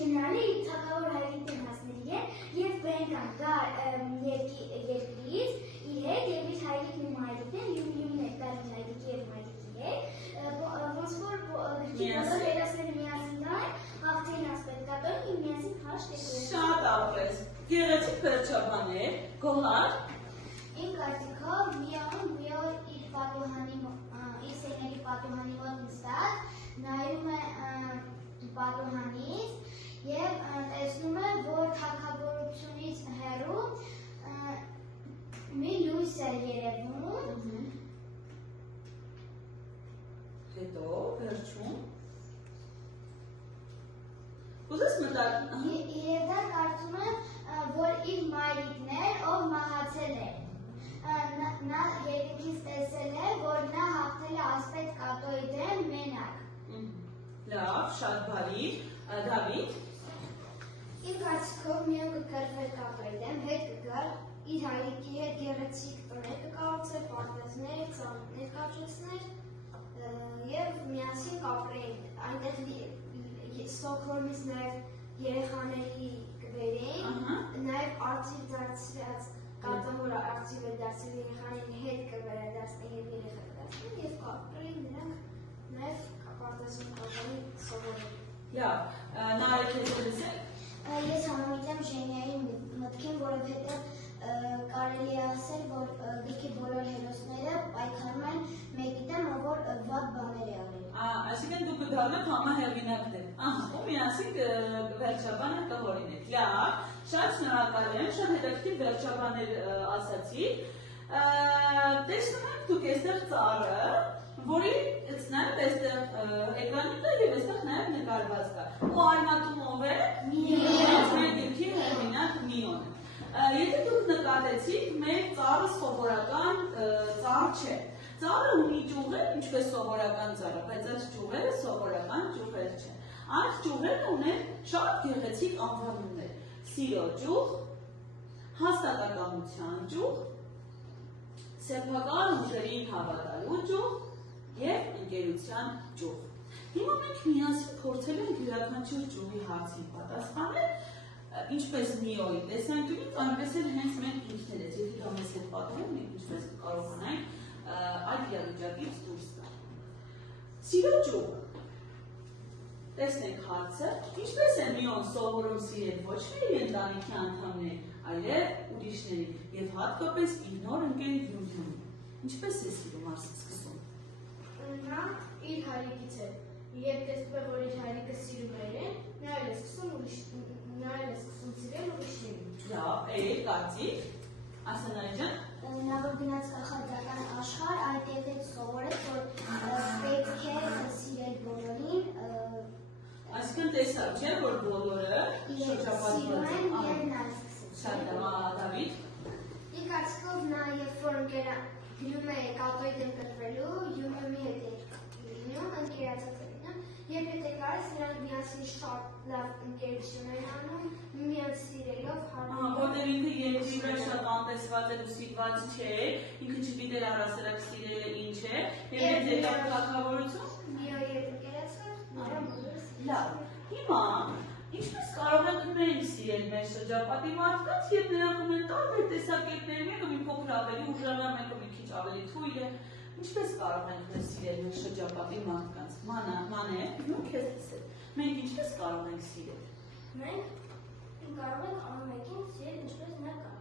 գնալի թագավոր հայրիկին հասնելի է և բենկան գա երկրից իր հետ և իր հայրիկն ու մայրիկն են, յումն է կար իր հայրիկի և մայրիկի հետ, ոնց որ գրքի բոլոր հերոսները միասին գան, հաղթեին ասպետ կատոյին և միասին հաշտ եկրել։ Շատ ապրես, գեղեցիկ վերջաբան է, Գոհար։ Իմ կարծիքով Միոն իր սեների պատուհանի մոտ նստած նայում է պատուհանից և տեսնում է, որ թագավորությունից հեռու մի լույս է երևում։ Հետո, վերջում։ Ուզես մտածել։ Եվ դա կարծում եմ, որ իր մայրիկն էր, ով մահացել է։ Նա երկինքից տեսել է, որ նա հաղթել է ասպետ կատոյի դեմ մենակ։ Լավ, շատ բարի, Դավիթ։ Իմ կարծիքով Միոն կգրվեր կատոյի դեմ, հետ կգար, իր հայրիկի հետ գեղեցիկ տներ կկառուցեր, պարտեզներ, ծանոթներ կառուցներ և միասին մենք ապրեինք, այնտեղ Ստոկհոլմից նաև երեխաների կբերեին, նաև արծիվ դարձրած կատան, որ արծիվ է դարձրել երեխաների հետ կվերադարձնեն և երեխա կդարձնեն և կապրեին նրանք նաև պարտասում կապանի սովորել։ Լավ, Նարեկ ես լսել։ Ես համեմիտ եմ Ժենիայի մտքին, որովհետև կարելի է ասել, որ գրքի բոլոր հերոսները պայքարում են մեկի դեմ, որ վատ բաներ է արել։ Այսինքն դուք կդառնաք համահեղինակներ։ Ու միասին վերջաբանը կհորինեք։ Լավ, շատ շնորհակալ եմ, շատ հետաքրքիր վերջաբաներ ասացիք։ Տեսնում եք դուք այստեղ ծառը, որի նաև այստեղ էկրանին կա և այստեղ նաև նկարված կա։ Ու արմատում ով է։ Մեր գրքի հեղինակ Միոնը։ Եթե դուք նկատեցիք, մեր ծառը սովորական ծառ չէ։ Ծառը ունի ճյուղեր, ինչպես սովորական ծառը, բայց այս ճյուղերը սովորական ճյուղեր չեն։ Այս ճյուղերը ունեն շատ գեղեցիկ անվանումներ։ Սիրո ճյուղ, հաստատակամության ճյուղ, սեփական ուժերին հավատալու ճյուղ և ընկերության ճյուղ։ Հիմա մենք միասին փորձելու ենք յուրաքանչյուր ճյուղի հարցին պատասխանել, ինչպես Նիոյի տեսանկյունից, այնպես էլ հենց մենք ինքներս, եթե դա մեզ հետ պատմում, մենք ինչպես կարողանանք այդ իրավիճակից դուրս գալ։ Սիրո ճյուղ։ Տեսնենք հարցը, ինչպես է Միոն սովորում սիրել ոչ միայն ընտանիքի անդամներին, այլև ուրիշներին և հատկապես իր նոր ընկեր Յունիոնին։ Ինչպես է սիրում հարցը սկսում։ Նա իր հայրիկից է, երբ տեսնում է, որ իր հայրիկը սիրում է, նա էլ է սկսում սիրել ուրիշներին։ Լավ, կարծիք, Ասանարի ջան։ Նա որ գնաց կախարդական աշխարհ, այդտեղից սովորեց, որ պետք է սիրել բոլորին, այսինքն տեսավ, չէ, որ բոլորը շրջապատված են։ և նա սկսեց։ Շատ լավ, Դավիթ։ Իր կարծիքով նա երբ որ գրում է կատոյի դեմ կտրվելու, Յունիոնի հետ էր լինում, ընկերացած է լինում, երբ եթե կարես նրանք միասին շատ լավ ընկերություն են անում, միմյանց սիրելով Որտեղ ինքը երկրի շատ անտեսված էր ու սիրված չէ, ինքը չգիտեր առասարակ սիրելը ինչ է, և հետ եկավ թագավորություն։ Միոյի հետ ընկերացավ, նրան բոլորս։ Լավ, հիմա ինչպես կարող ենք մենք սիրել մեր շրջապատի մարդկանց, երբ նրանք ունեն տարբեր տեսակետներ, մեկը մի փոքր ավելի ուժեղ է, մեկը մի քիչ ավելի թույլ է, ինչպես կարող ենք մենք սիրել մեր շրջապատի մարդկանց։ Մանե, դու քեզ լսել։ Մենք ինչպես կարող ենք սիրել։ Մենք կարող ենք ամենին սիրել ինչպես նա կա։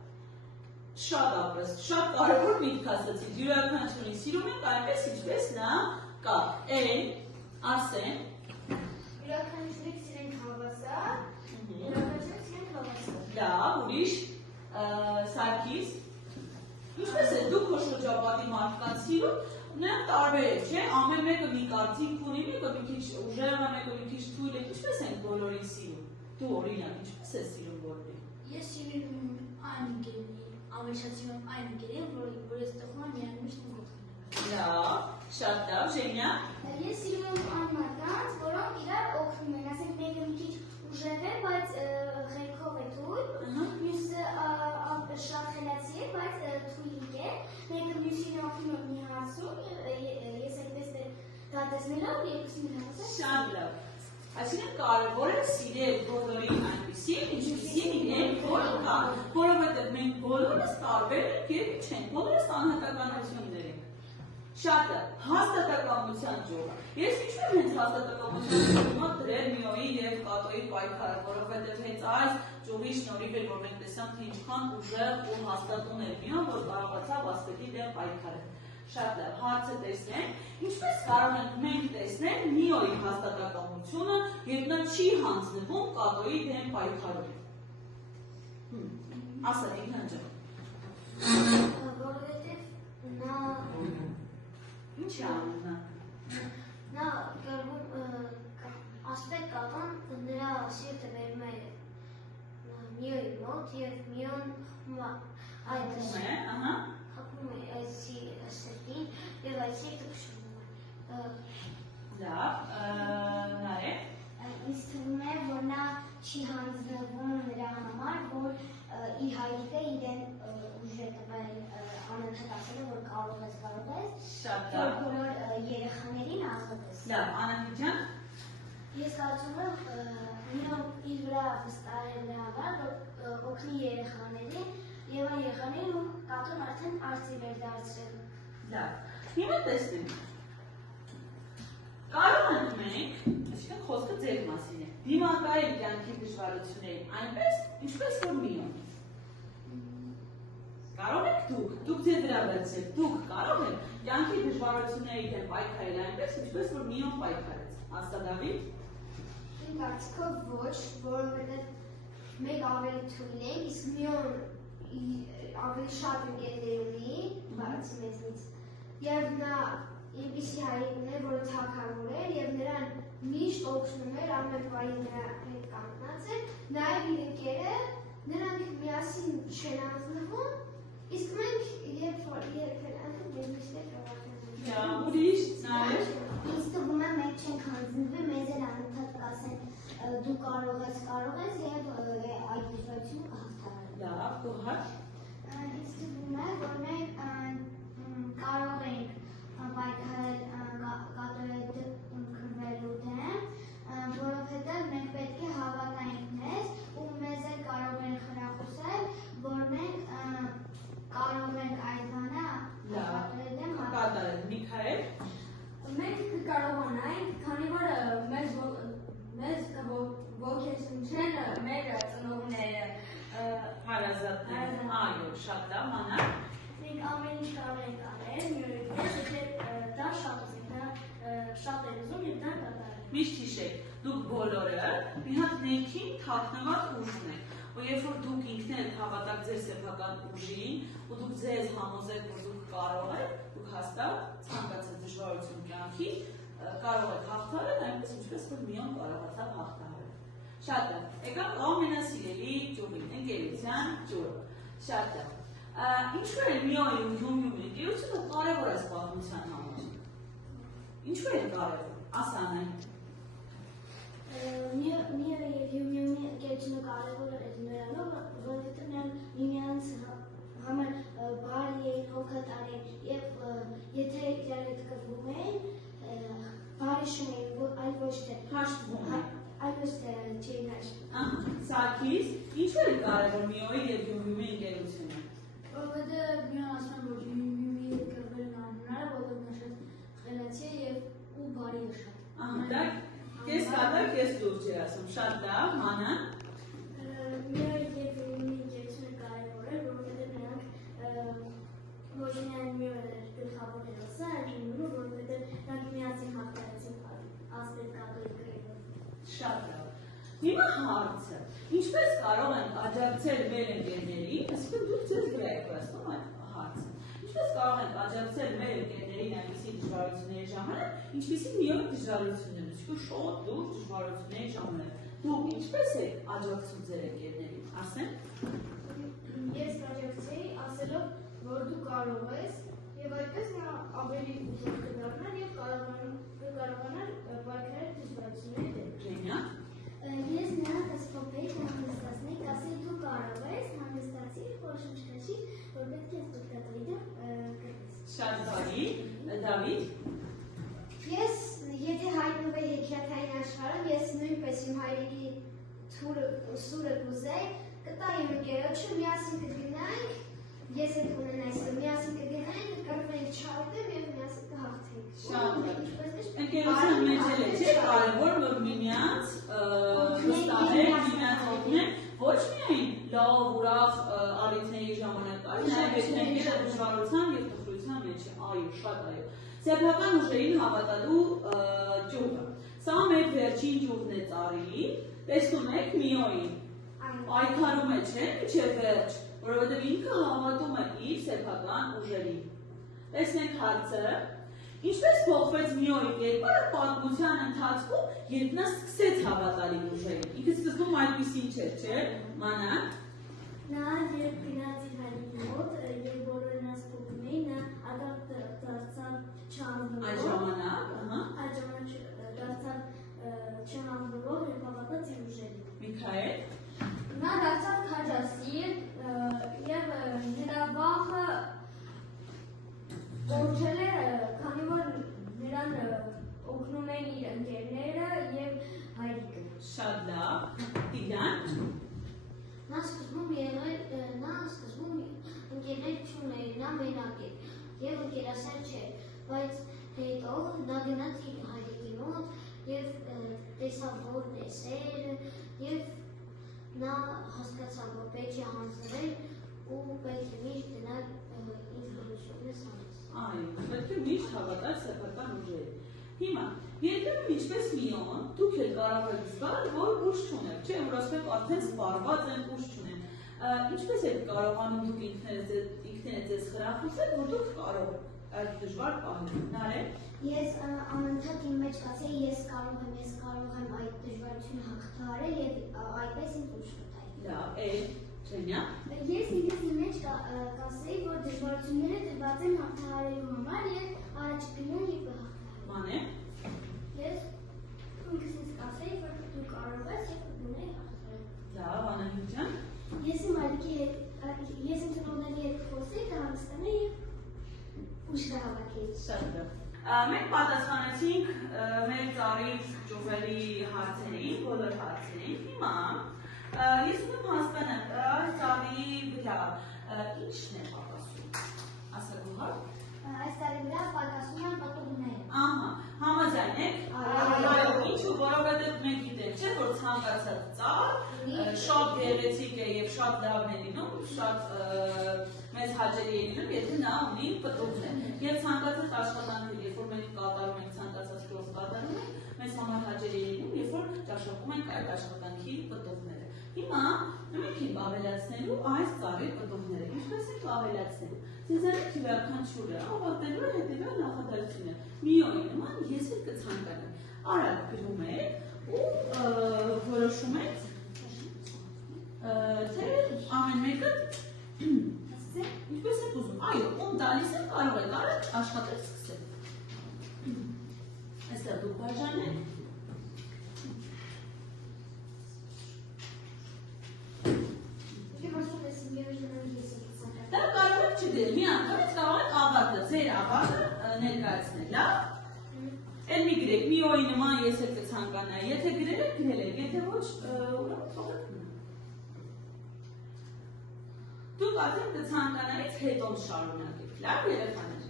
Շատ ապրես, շատ կարևոր միտք ասացիք, յուրաքանչյուրին սիրում ենք այնպես, ինչպես նա կա։ Արսեն։ Յուրաքանչյուրին սիրենք հավասար, յուրաքանչյուրին սիրենք հավասար։ Լավ, ուրիշ, Սարգիս։ Ինչպես է դու քո շրջապատի մարդկանց սիրում, նրանք տարբեր է, չէ՞, ամեն մեկը մի կարծիք ունի, մեկը մի քիչ ուժեղ է, մեկը մի քիչ թույլ է, ինչպես ենք բոլորին սիրում։ Դու օրինակ, ինչպես ես սիրում բոլորին։ Ես սիրում եմ այն ընկերին, ամենաշատ սիրում եմ այն ընկերին, որ ես տխում եմ միայն միշտ գողին։ Լավ, շատ լավ, Ժենյա։ Ես սիրում եմ այն մարդկանց, որոնք իրար օգնում են, ասենք մեկը մի քիչ ուժեղ է, բայց ղերքով է թույլ, մյուսը շատ խելացի է, բայց թույլ է, մեկը մյուսին օգնում է մի հարցում, ես այդպես դա տեսնելով երկուսին հասել։ Շատ լավ։ Այսինքն կարևոր է սիրել բոլորին այնպիսին, ինչպիսին իրենք որ կա, որովհետև մենք բոլորս տարբեր ենք և ինչ ենք, բոլորս անհատականություններ ենք։ Շատ լավ, հաստատակամության ճյուղը։ Ես ինչու եմ հենց հաստատակամության ճյուղը դրել Միոյի և Կատոյի պայքարը, որովհետև հենց այս ճյուղի շնորհիվ էր, որ մենք տեսանք, թե ինչքան ուժեղ ու հաստատուն էր Միոն, որ կարողացավ ասպետի դեմ պայքարել։ Շատ լավ, հարցը տեսնենք, ինչպես կարող ենք մենք տեսնել Նիոյի հաստատակամությունը, երբ նա չի հանձնվում Կատոյի դեմ պայքարում։ Ասա, Իգնան ջան։ Որովհետև նա Ինչ է անում նա։ նա գերվում ասպետ կատան նրա սիրտը վերում է Նիոյի մոտ և Միոն այդ հապում է այս սիրտին և այդ սիրտը կշվում է։ Լավ, Նարեկ։ Ինձ թվում է, որ նա չի հանձնվում նրա համար, որ իր հայրիկը իրեն ուժ է տվել անընդհատ ասել է, որ կարող ես, Շատ լավ։ բոլոր երեխաներին ազատ ես Լավ, Անահիտ ջան։ Ես կարծում եմ միան իր վրա վստահելն է համար, որ օգնի երեխաներին եւ այն երեխաներին, ում կատուն արդեն արծիվ էր դարձրել։ Լավ, հիմա տեսնենք։ Կարող ենք մենք, այսինքն խոսքը ձեր մասին է, դիմակայել կյանքի դժվարություններին այնպես, ինչպես որ միոն։ Կարող եք դուք ձեր վրա վերցրեք, դուք կարող եք կյանքի դժվարությունների դեմ պայքարել այնպես, ինչպես որ միոն պայքարեց։ Ասա Դավիթ։ Իմ կարծիքով ոչ, որովհետև մենք ավելի թույլ ենք, իսկ միոն ավելի շատ ընկերներ ունի, բացի մեզնից, եւ նա այնպիսի հայրն է, որը թագավոր էր եւ նրան միշտ օգնում էր, ամեն բանի նրա հետ կանգնած էր, նաեւ իր ընկերը, նրանք միասին չեն անձնվում, իսկ մենք երբ որ անձնվում ենք, միշտ ենք հավաքվում։ Ուրիշ, նայր։ Ինձ թվում է մենք չենք հանձնվի, մեզ էլ անընդհատ կասեն դու կարող ես եւ այդ դժվարությունը կհաղթահարել։ Լավ, Գոհար։ Ինձ թվում է, որ մենք կարող ենք պայքարել կատոյի քրվելու դեմ, որովհետև մենք պետք է հավատայինք մեզ ու մեզ էլ կարող են խրախուսել, որ մենք կարող ենք այդ բանը կատոյի դեմ կատարել։ Միքայել։ Մենք կկարողանանք, քանի որ մեզ ոգեշնչեն մեր ծնողները, Հարազատները, այո, շատ լավ, Մանակ։ մենք ամեն ինչ կարող ենք անել, միորից եթե դա շատ ուզենք, դա շատ է ուզում եւ դա կատարել։ Միշտ հիշեք, դուք բոլորը մի հատ ներքին թաքնված ուժն եք, ու երբ որ դուք ինքներդ հավատաք ձեր սեփական ուժին, ու դուք ձեզ համոզեք, որ դուք կարող եք, դուք հաստատ ցանկացած դժվարություն կյանքի կարող եք հաղթահարել, այնպես ինչպես որ միոն կարողացավ հաղթահարել։ Շատ լավ, եկանք ամենասիրելի ճյուղին, ընկերության ճյուղը։ Շատ լավ։ Ինչու է միոյի ու յումյումի ընկերությունը կարևոր այս պատմության համար։ Ինչու է կարևոր։ Ասա Անահիտ։ Միը եւ յումյումի ընկերությունը կարևոր է նրանով, որովհետեւ նրանք միմյանց համար բարի էին, հոգատար են եւ եթե իրար հետ կռվում են, բարիշում են, այլ ոչ թե Հաշտվում են։ այլ ոչ թե չէին հաշտվում։ Սարգիս, ինչու է կարևոր միոյի եւ յումյումի ընկերությունը։ Որովհետև միան ասում որ յումյումի կռվելն անհնար, որովհետև նա շատ խելացի է եւ ու բարի է շատ։ Դա կես կատար, կես լուրջ է ասում, շատ լավ, Մանա։ Միան եւ յումյումի ընկերությունը կարևոր է, որովհետև նրանք ոչ միայն միան գլխավոր հերոսը, այլ յումյումը, որովհետև նրանք միասին հաղթահարեցին ասպետ կատոյի կռիվը։ Շատ լավ։ Հիմա հարցը, ինչպես կարող են աջակցել մեր ընկերներին, այսինքն դուք ձեզ վրա եք վստահում այդ հարցը։ Ինչպես կարող են աջակցել մեր ընկերներին այնպիսի դժվարությունների ժամանակ, ինչպիսի միոյ դժվարություններ, այսինքն շատ լուրջ դժվարությունների ժամանակ։ Դուք ինչպես եք աջակցում ձեր ընկերներին, ասեմ։ Ես կաջակցեի ասելով, որ դու կարող ես եւ այդպես նա ավելի ուժեղ կդառնար եւ կարողանար պայքարել դժվարությունների դեմ։ Ժենյա։ Ես նրան կսփոփեի, կհանգստացնեի, կասեի դու կարող ես, հանգստացի, խորշնչկացի, որ պետք է ստուգտատորի դեմ կրվես։ Շատ բարի, Դավիթ։ Ես եթե հայտնվեի հեքիաթային աշխարհում, ես նույնպես իմ հայրիկի սուրը կուզեի, կտայի իմ ընկերոջը, միասին կգնայինք, ես էլ կունենայի սուրը, միասին կգնայինք, կկռվեինք չարդեմ եւ միասին կհաղթեինք։ Շատ լավ։ Ընկերության մեջ էլ է, չէ՞ կարևոր որ միմյանց վստահել, միմյանց օգնել, ոչ միայն լավ, ուրախ առիթների ժամանակ, այլ նաև եթե ընկերը դժվարության եւ տխրության մեջ է, այո, շատ այո։ Սեփական ուժերին հավատալու ճյուղը։ Սա մեր վերջին ճյուղն է ծառի, տեսնում եք միոյին պայքարում է, չէ՞, մինչև վերջ, որովհետև ինքը հավատում է իր սեփական ուժերին։ Տեսնենք հարցը, ինչպես փոխվեց միոյի կերպարը պատմության ընթացքում, երբ նա սկսեց հավատալ իր ուժերին։ Ինքը սկզբում այդպիսին չէր, չէ՞, Մանակ։ Նա երբ գնաց իր հայրիկի մոտ, եւ բոլորը նա սպասում էին, նա ադապտ դարձավ չանվորով։ Այդ ժամանակ, Այդ ժամանակ դարձավ չանվորով եւ հավատաց իր ուժերին։ Միքայել։ Նա դարձավ քաջասիր եւ նրա վախը կորչել է, քանի որ նրան օգնում երասել չէ, բայց հետո նա գնաց իր հայրիկի մոտ և տեսավ որ տեսեր և նա հասկացավ, որ պետք է հանձնել ու պետք է միշտ գնալ իր հորությունը սանեց։ Այո, պետք է միշտ հավատալ սեփական ուժերի։ Հիմա, երբեմն ինչպես միոն, դուք էլ կարող եք զգալ, որ ուժ չունեք, չէ, որ ասում եք արդեն սպառված են, ուժ չունեն։ Ինչպես եք կարողանում դուք ինքներդ ձեզ խրախուսել, որ դուք կարող եք այդ դժվար պահին։ Նարեկ։ Ես անընդհատ իմ մեջ կասեի, ես կարող եմ այդ դժվարությունը հաղթահարել և այդպես ինձ ուժ կտայի։ Լավ, Ժենյա։ Ես ինքս իմ մեջ կասեի, որ դժվարությունները տրված են հաղթահարելու համար և առաջ գնալ և կհաղթահարել։ Մանե։ Ես ինքս ինձ կասեի, որ դու կարող ես և կգնայի հաղթահարել։ Լավ, Անահիտ ջան։ Ես իմ այլքի հետ, ես իմ ծնողների հետ խոսեի, կհանգստանայի և ուժ կհավաքեի։ Շատ լավ։ Մենք պատասխանեցինք մեր ծառի ճյուղերի հարցերին, բոլոր հարցերին։ Հիմա ես ուզում հասկանալ ծառի վրա ինչն է պակասում։ Ասա Գոհար։ Այս տարի վրա պակասում են պտուղները։ Ահա, համաձայն եք։ Այո, ինչու, որովհետև մենք գիտենք, չէ՞, որ ցանկացած ծառ շատ գեղեցիկ է եւ շատ լավն է լինում, շատ մեզ հաճելի է լինում, եթե նա ունի պտուղներ։ Եվ ցանկացած աշխատանքը, երբ որ մենք կատարում ենք ցանկացած գործ կատարում ենք, մեզ համար հաճելի է լինում, երբ որ ճաշակում ենք այդ աշխատանքի պտուղները։ Հիմա մենք ենք ավելացնելու այս ծառի պտուղները։ Ինչպես ենք ավելացնելու։ Ձեզանից յուրաքանչյուրը ավարտելու է հետևյալ նախադասությունը։ Միոյի նման ես էլ կցանկանամ։ Արագ գրում եք ու որոշում եք, թե ամեն մեկը ինչպես եք ուզում։ Այո, ում տալիս եք կարող եք արագ աշխատել սկսել։ Այստեղ դուք բաժանեք։ Դա կարող եք չդել, մի անգամից կարող եք ավարտը, ձեր ավարտը ներկայացնել, լավ։ Էլ մի գրեք, միոյի նման ես էլ կցանկանայի, եթե գրել եք, եթե ոչ, ուրեմն թողեք մնա։ Դուք արդեն կցանկանայից հետո շարունակեք, լավ երեխաներ։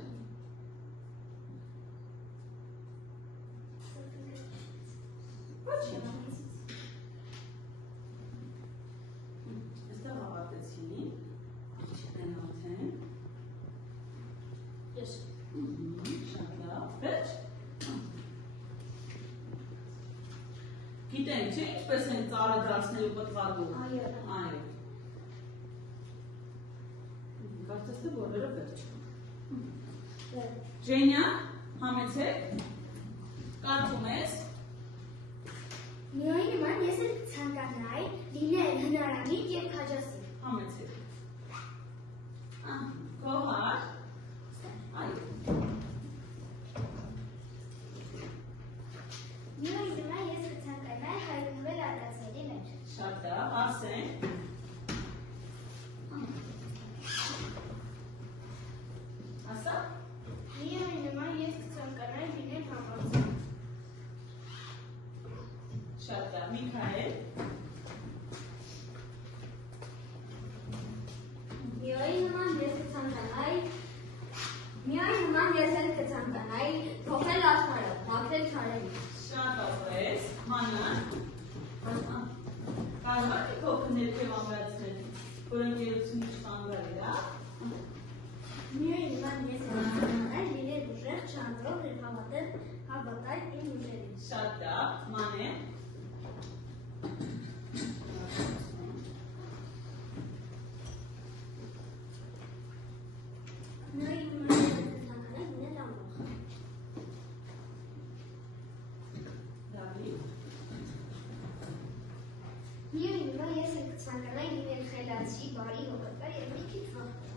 Ոչ է։ Այստեղ ավարտեցին։ Ես։ Շատ լավ, վերջ։ Գիտենք, չէ՞, ինչպես են ծառը դարձնելու պտղատուր։ Այո։ Կարծես թե բոլորը վերջ։ Ժենյա, համեցեք։ Կարծում ես։ Միոյի նման ես էլ ցանկանայի լինել հնարամիտ և քաջասեր։ Համեցեք։ Գոհար։ Այո։ Միոյի նման ես էլ ցանկանայի հայտնվել արտացների մեջ։ Շատ լավ, Արսեն։ Ասա։ Միոյի նման ես կցանկանայի լինել համարձակ։ Շատ լավ, Միքայել։ Միոյի նման ես էլ կցանկանայի փոխել աշխարհը, մաքրել չարերի։ Շատ լավ ես, Հանան։ Կարող եք փոքր ներքև ամրացնել, որ ընկերությունը չխանգարի, դա։ Միոյի նման ես էլ կցանկանայի լինել ուժեղ, չանդրող և հավատալ իմ ուժերին։ Շատ լավ, Մանե։ Միոյի նման ես էլ կցանկանայի լինել ամբողջ։ Դավիթ։ Միոյի նման ես էլ կցանկանայի լինել խելացի, բարի, հոգատար և մի քիչ վախտար։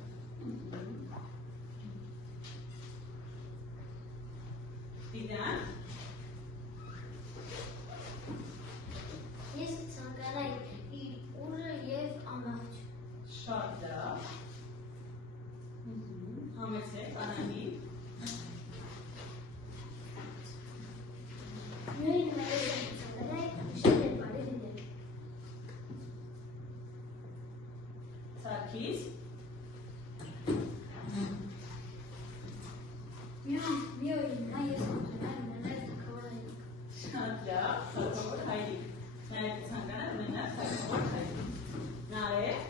Դիդան։ Ես կցանկանայի իր ուժը և ամբողջ։ Շատ լավ։ Համեցեք, Անահիտ։ Միոյի նման ես էլ կցանկանայի ուշել և բարի լինել։ Սարգիս։ Լավ, թակավոր հայրիկ։ Նաև ցանկանա ունենալ թակավոր հայրիկ։ Նարեկ։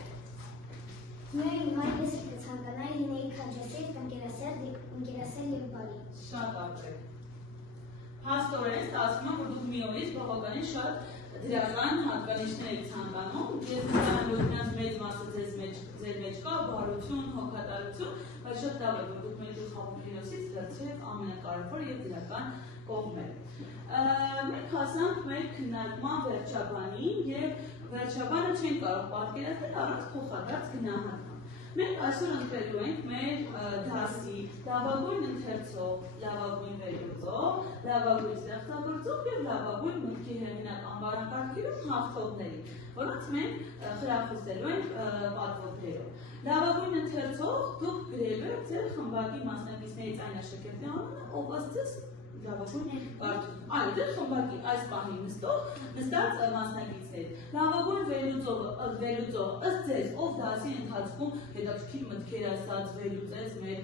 Մեր նույնպես կցանկանայի լինեի քաջասեր, ընկերասեր և բարի։ Շատ արդյոք։ Փաստորեն ստացվում է, որ դուք միովից բավականին շատ դրական հատկանիշներ եք ցանկանում։ Ես գիտեմ, որ դրանց մեծ մասը ձեր մեջ կա, բարություն, հոգատարություն, բայց շատ լավ է, որ դուք մեր խաղողինոսից դարձրեք ամենակարևոր և դրական կողմերը։ Մենք հասանք մեր քննարկման վերջաբանին և վերջաբանը չենք կարող պատկերացնել առանց փոխադարձ գնահատման։ Մենք այսօր ընտրելու ենք մեր դասի լավագույն ընթերցող, լավագույն վերլուծող, լավագույն ստեղծագործող և լավագույն մտքի հեղինակ անվանակարգերում հաղթողների, որոնց մենք խրախուսելու ենք պատվոգներով։ Լավագույն ընթերցող դուք գրելու եք ձեր խմբակի մասնակիցներից այն աշակերտի անունը, ով ըստ լավագույն կարծում։ Այո, ձեր խմբակի այս պահին նստած մասնակիցներ։ Լավագույն վերլուծող ըստ ձեզ, ով դասի ընթացքում հետաքրքիր մտքեր ասած, վերլուծեց մեր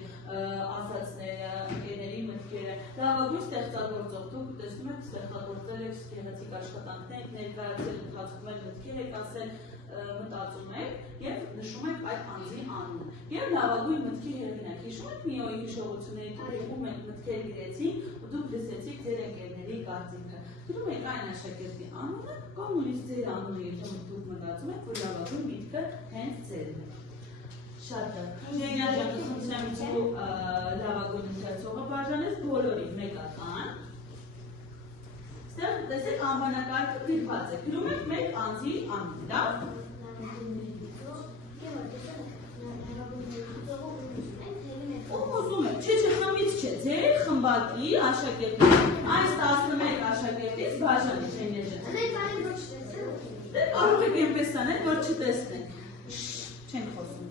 ասածները, ընկերների մտքերը։ Լավագույն ստեղծագործող, դուք տեսնում եք ստեղծագործել եք գեղեցիկ աշխատանքներ, ներկայացրել ընթացքում եք մտքեր եք ասել, մտածում եք և նշում եք այդ անձի անունը։ Եվ լավագույն մտքի հեղինակ, հիշում եք միոյի հիշողությունների թվերում մենք մտքեր գրեցինք ու դուք լսեցիք ձեր ընկերների կարծիքը։ Գրում եք այն աշակերտի անունը կամ նույնիսկ ձեր անունը, եթե դուք մտածում եք, որ լավագույն միտքը հենց ձերն է։ Շատ լավ։ Ժենիա ջան, խնդրեմ ու լավագույն ընթերցողը բաժանես բոլորին մեկական։ Ստեղ տեսեք անվանակարգը գրված է։ Գրում եք մեկ անձի անուն, լավ։ Ով ուզում եք, չէ, խմբից չէ, ձեր խմբակի աշակերտից, այս 11 աշակերտից բաժանի Ժենիա ջան։ Դե կարող եք այնպես անել, որ չտեսնեք։ Չենք խոսում։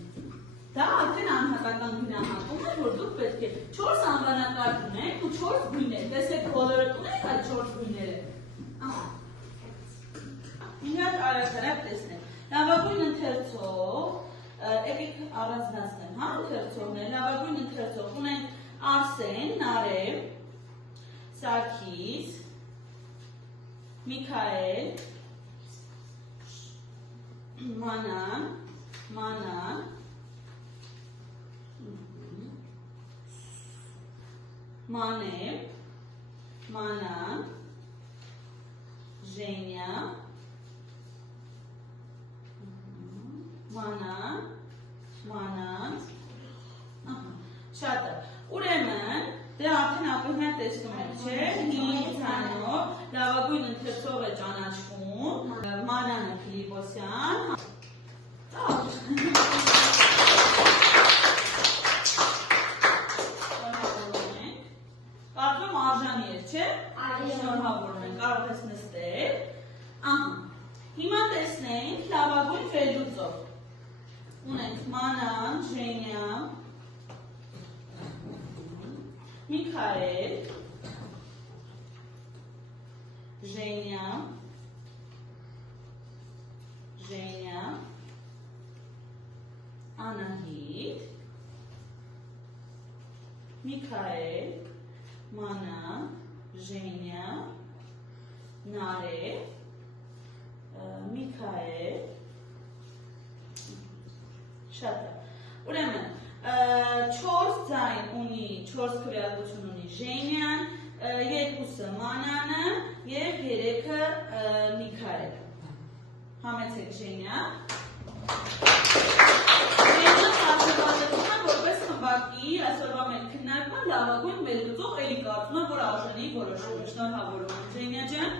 Դա արդեն անհատական գնահատում է, որ դուք պետք է 4 անվանակարգ ունեք ու 4 գույներ։ Տեսեք բոլորդ ունեք այդ 4 գույները։ Ինքդ արագ տեսնենք։ Լավագույն ընթերցող, եկեք առանձնացնեմ, հա, ընթերցողներ, լավագույն ընթերցող ունենք Արսեն, Նարեկ, Սարգիս, Միքայել, Մանան, Մանեկ, Մանան, Ժենիա, Մանան, շատ է, ուրեմն, դե արդեն ապրհյան տեսնում եք, չէ, 5 ծանով, լավագույն ընթերցող է ճանաչվում, Մանանը Ֆիլիպոսյան, Պատրում արժանի էր, չէ, շնորհավորում են, կարող ես նստել, հիմա տեսնենք լավագույն վերլուծող, ունենք Մանան, Ժենիա, Միքայել, Ժենիա, Անահիտ, Միքայել, Մանան, Ժենիա, Նարեկ, Միքայել, շատ է։ Ուրեմն, 4 ձայն ունի, 4 քվեարկություն ունի Ժենիան, 2-ը Մանանը և 3-ը Միքայելը։ Համեցեք Ժենիա։ Ժենիան հարցեվատեցում է որպես խմբակի այսօրվա մեր քննարկման լավագույն վերլուծող, էլի կարծում եմ, որ արժանի որոշում, շնորհավորում եմ Ժենիա ջան։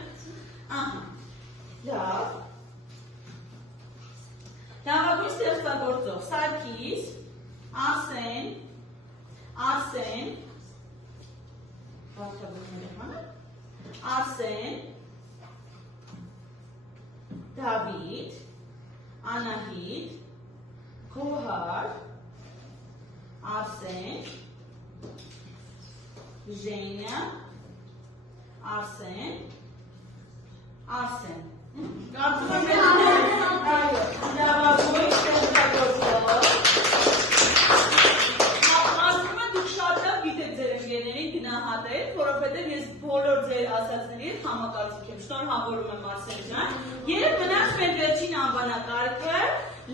Լավ։ Լավագույն ստեղծագործող Սարգիս, Արսեն, Դավիթ, Անահիտ, Գոհար, Արսեն, Ժենիա, Արսեն, Կարծում եմ լավագույն ստեղծագործող։ Ասում եմ դուք շատ լավ գիտեք ձեր ընկերներին գնահատել, որովհետև ես բոլոր ձեր ասածների հետ համակարծիք եմ Շնորհավորում եմ Մարսել ջան։ Երբ մնաց մեր վերջին անվանակարգը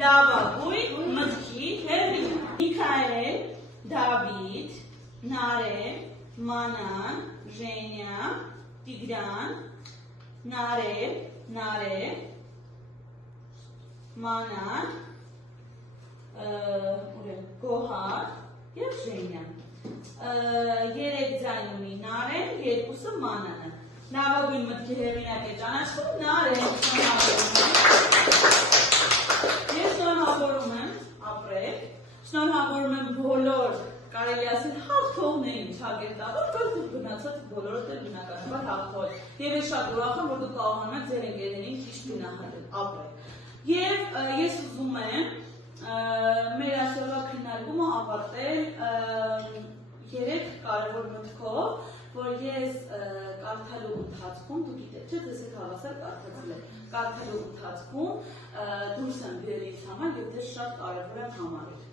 լավագույն մտքի հերբին։ Միքայել, Դավիթ, Նարեն, Մանան, Ժենյա, Տիգրան, Նարե, Մանան, Գոհար և Ժենյա։ 3 ձայն ունի Նարեն, 2-ը Մանանը։ Լավագույն մտքի հեղինակ է ճանաչվում Նարեն, շնորհավորում եմ ապրեք, շնորհավորում եմ բոլոր, կարելի ասել հաղթողներին շագերտավոր, որ դուք գնացած բոլորդ էլ բնականաբար հաղթող եւ ես շատ ուրախ եմ, որ դուք կարողանում եք ձեր ընկերներին ճիշտ գնահատել, ապրեք։ Եվ ես ուզում եմ մեր այսօրվա քննարկումը ավարտել 3 կարևոր մտքով, որ ես կարդալու ընթացքում, դուք գիտեք, չէ՞, դες եք հավասար կարդացել եք, կարդալու ընթացքում դուրս եմ բերել ինձ համար եւ դες շատ կարևոր եմ համարել։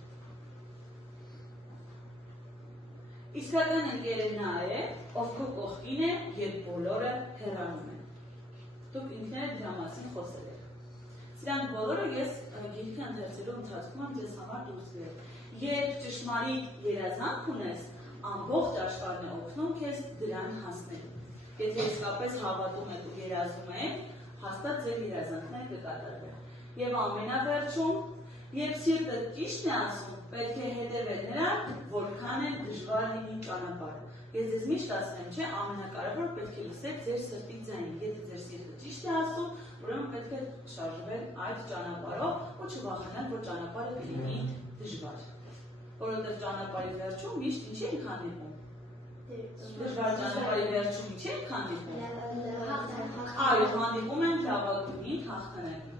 Իսկական ընկերը նա է, ով քո կողքին է, երբ բոլորը հեռանում են։ Դուք ինքներդ դրա մասին խոսել եք։ Սրանք բոլորը ես գիրքը ընթերցելու ընթացքում եմ ձեզ համար դուրս բերել։ Երբ ճշմարիտ երազանք ունես, ամբողջ աշխարհն է օգնում քեզ դրան հասնելու։ Եթե իսկապես հավատում եք ու երազում եք, հաստատ ձեր երազանքները կկատարվեն։ Եվ ամենավերջում, երբ սիրտը ճիշտն է ասում, պետք է հետևել նրան, որքան է դժվար լինի ճանապարհը։ Ես ձեզ միշտ ասեմ, չէ, ամենակարևորը պետք է լսեք ձեր սրտի ձայնին։ Եթե ձեր սիրտը ճիշտ է ասում, ուրեմն պետք է շարժվել այդ ճանապարհով ու չվախենալ, որ ճանապարհը կլինի դժվար։ Որովհետև ճանապարհի վերջում միշտ ինչ ենք հանդիպում։ Դժվար ճանապարհի վերջում ինչ ենք հանդիպում։ Այո, հանդիպում ենք լավագույնին հաղթանակին։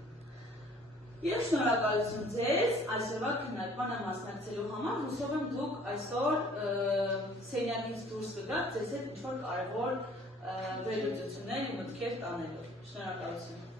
Եվ շնորհակալություն ձեզ այսօրվա քննարկմանը մասնակցելու համար, հուսով եմ դուք այսօր սենյակից դուրս կգաք ձեզ հետ ինչ-որ կարևոր վերլուծություններ ու մտքեր տանելով։ Շնորհակալություն։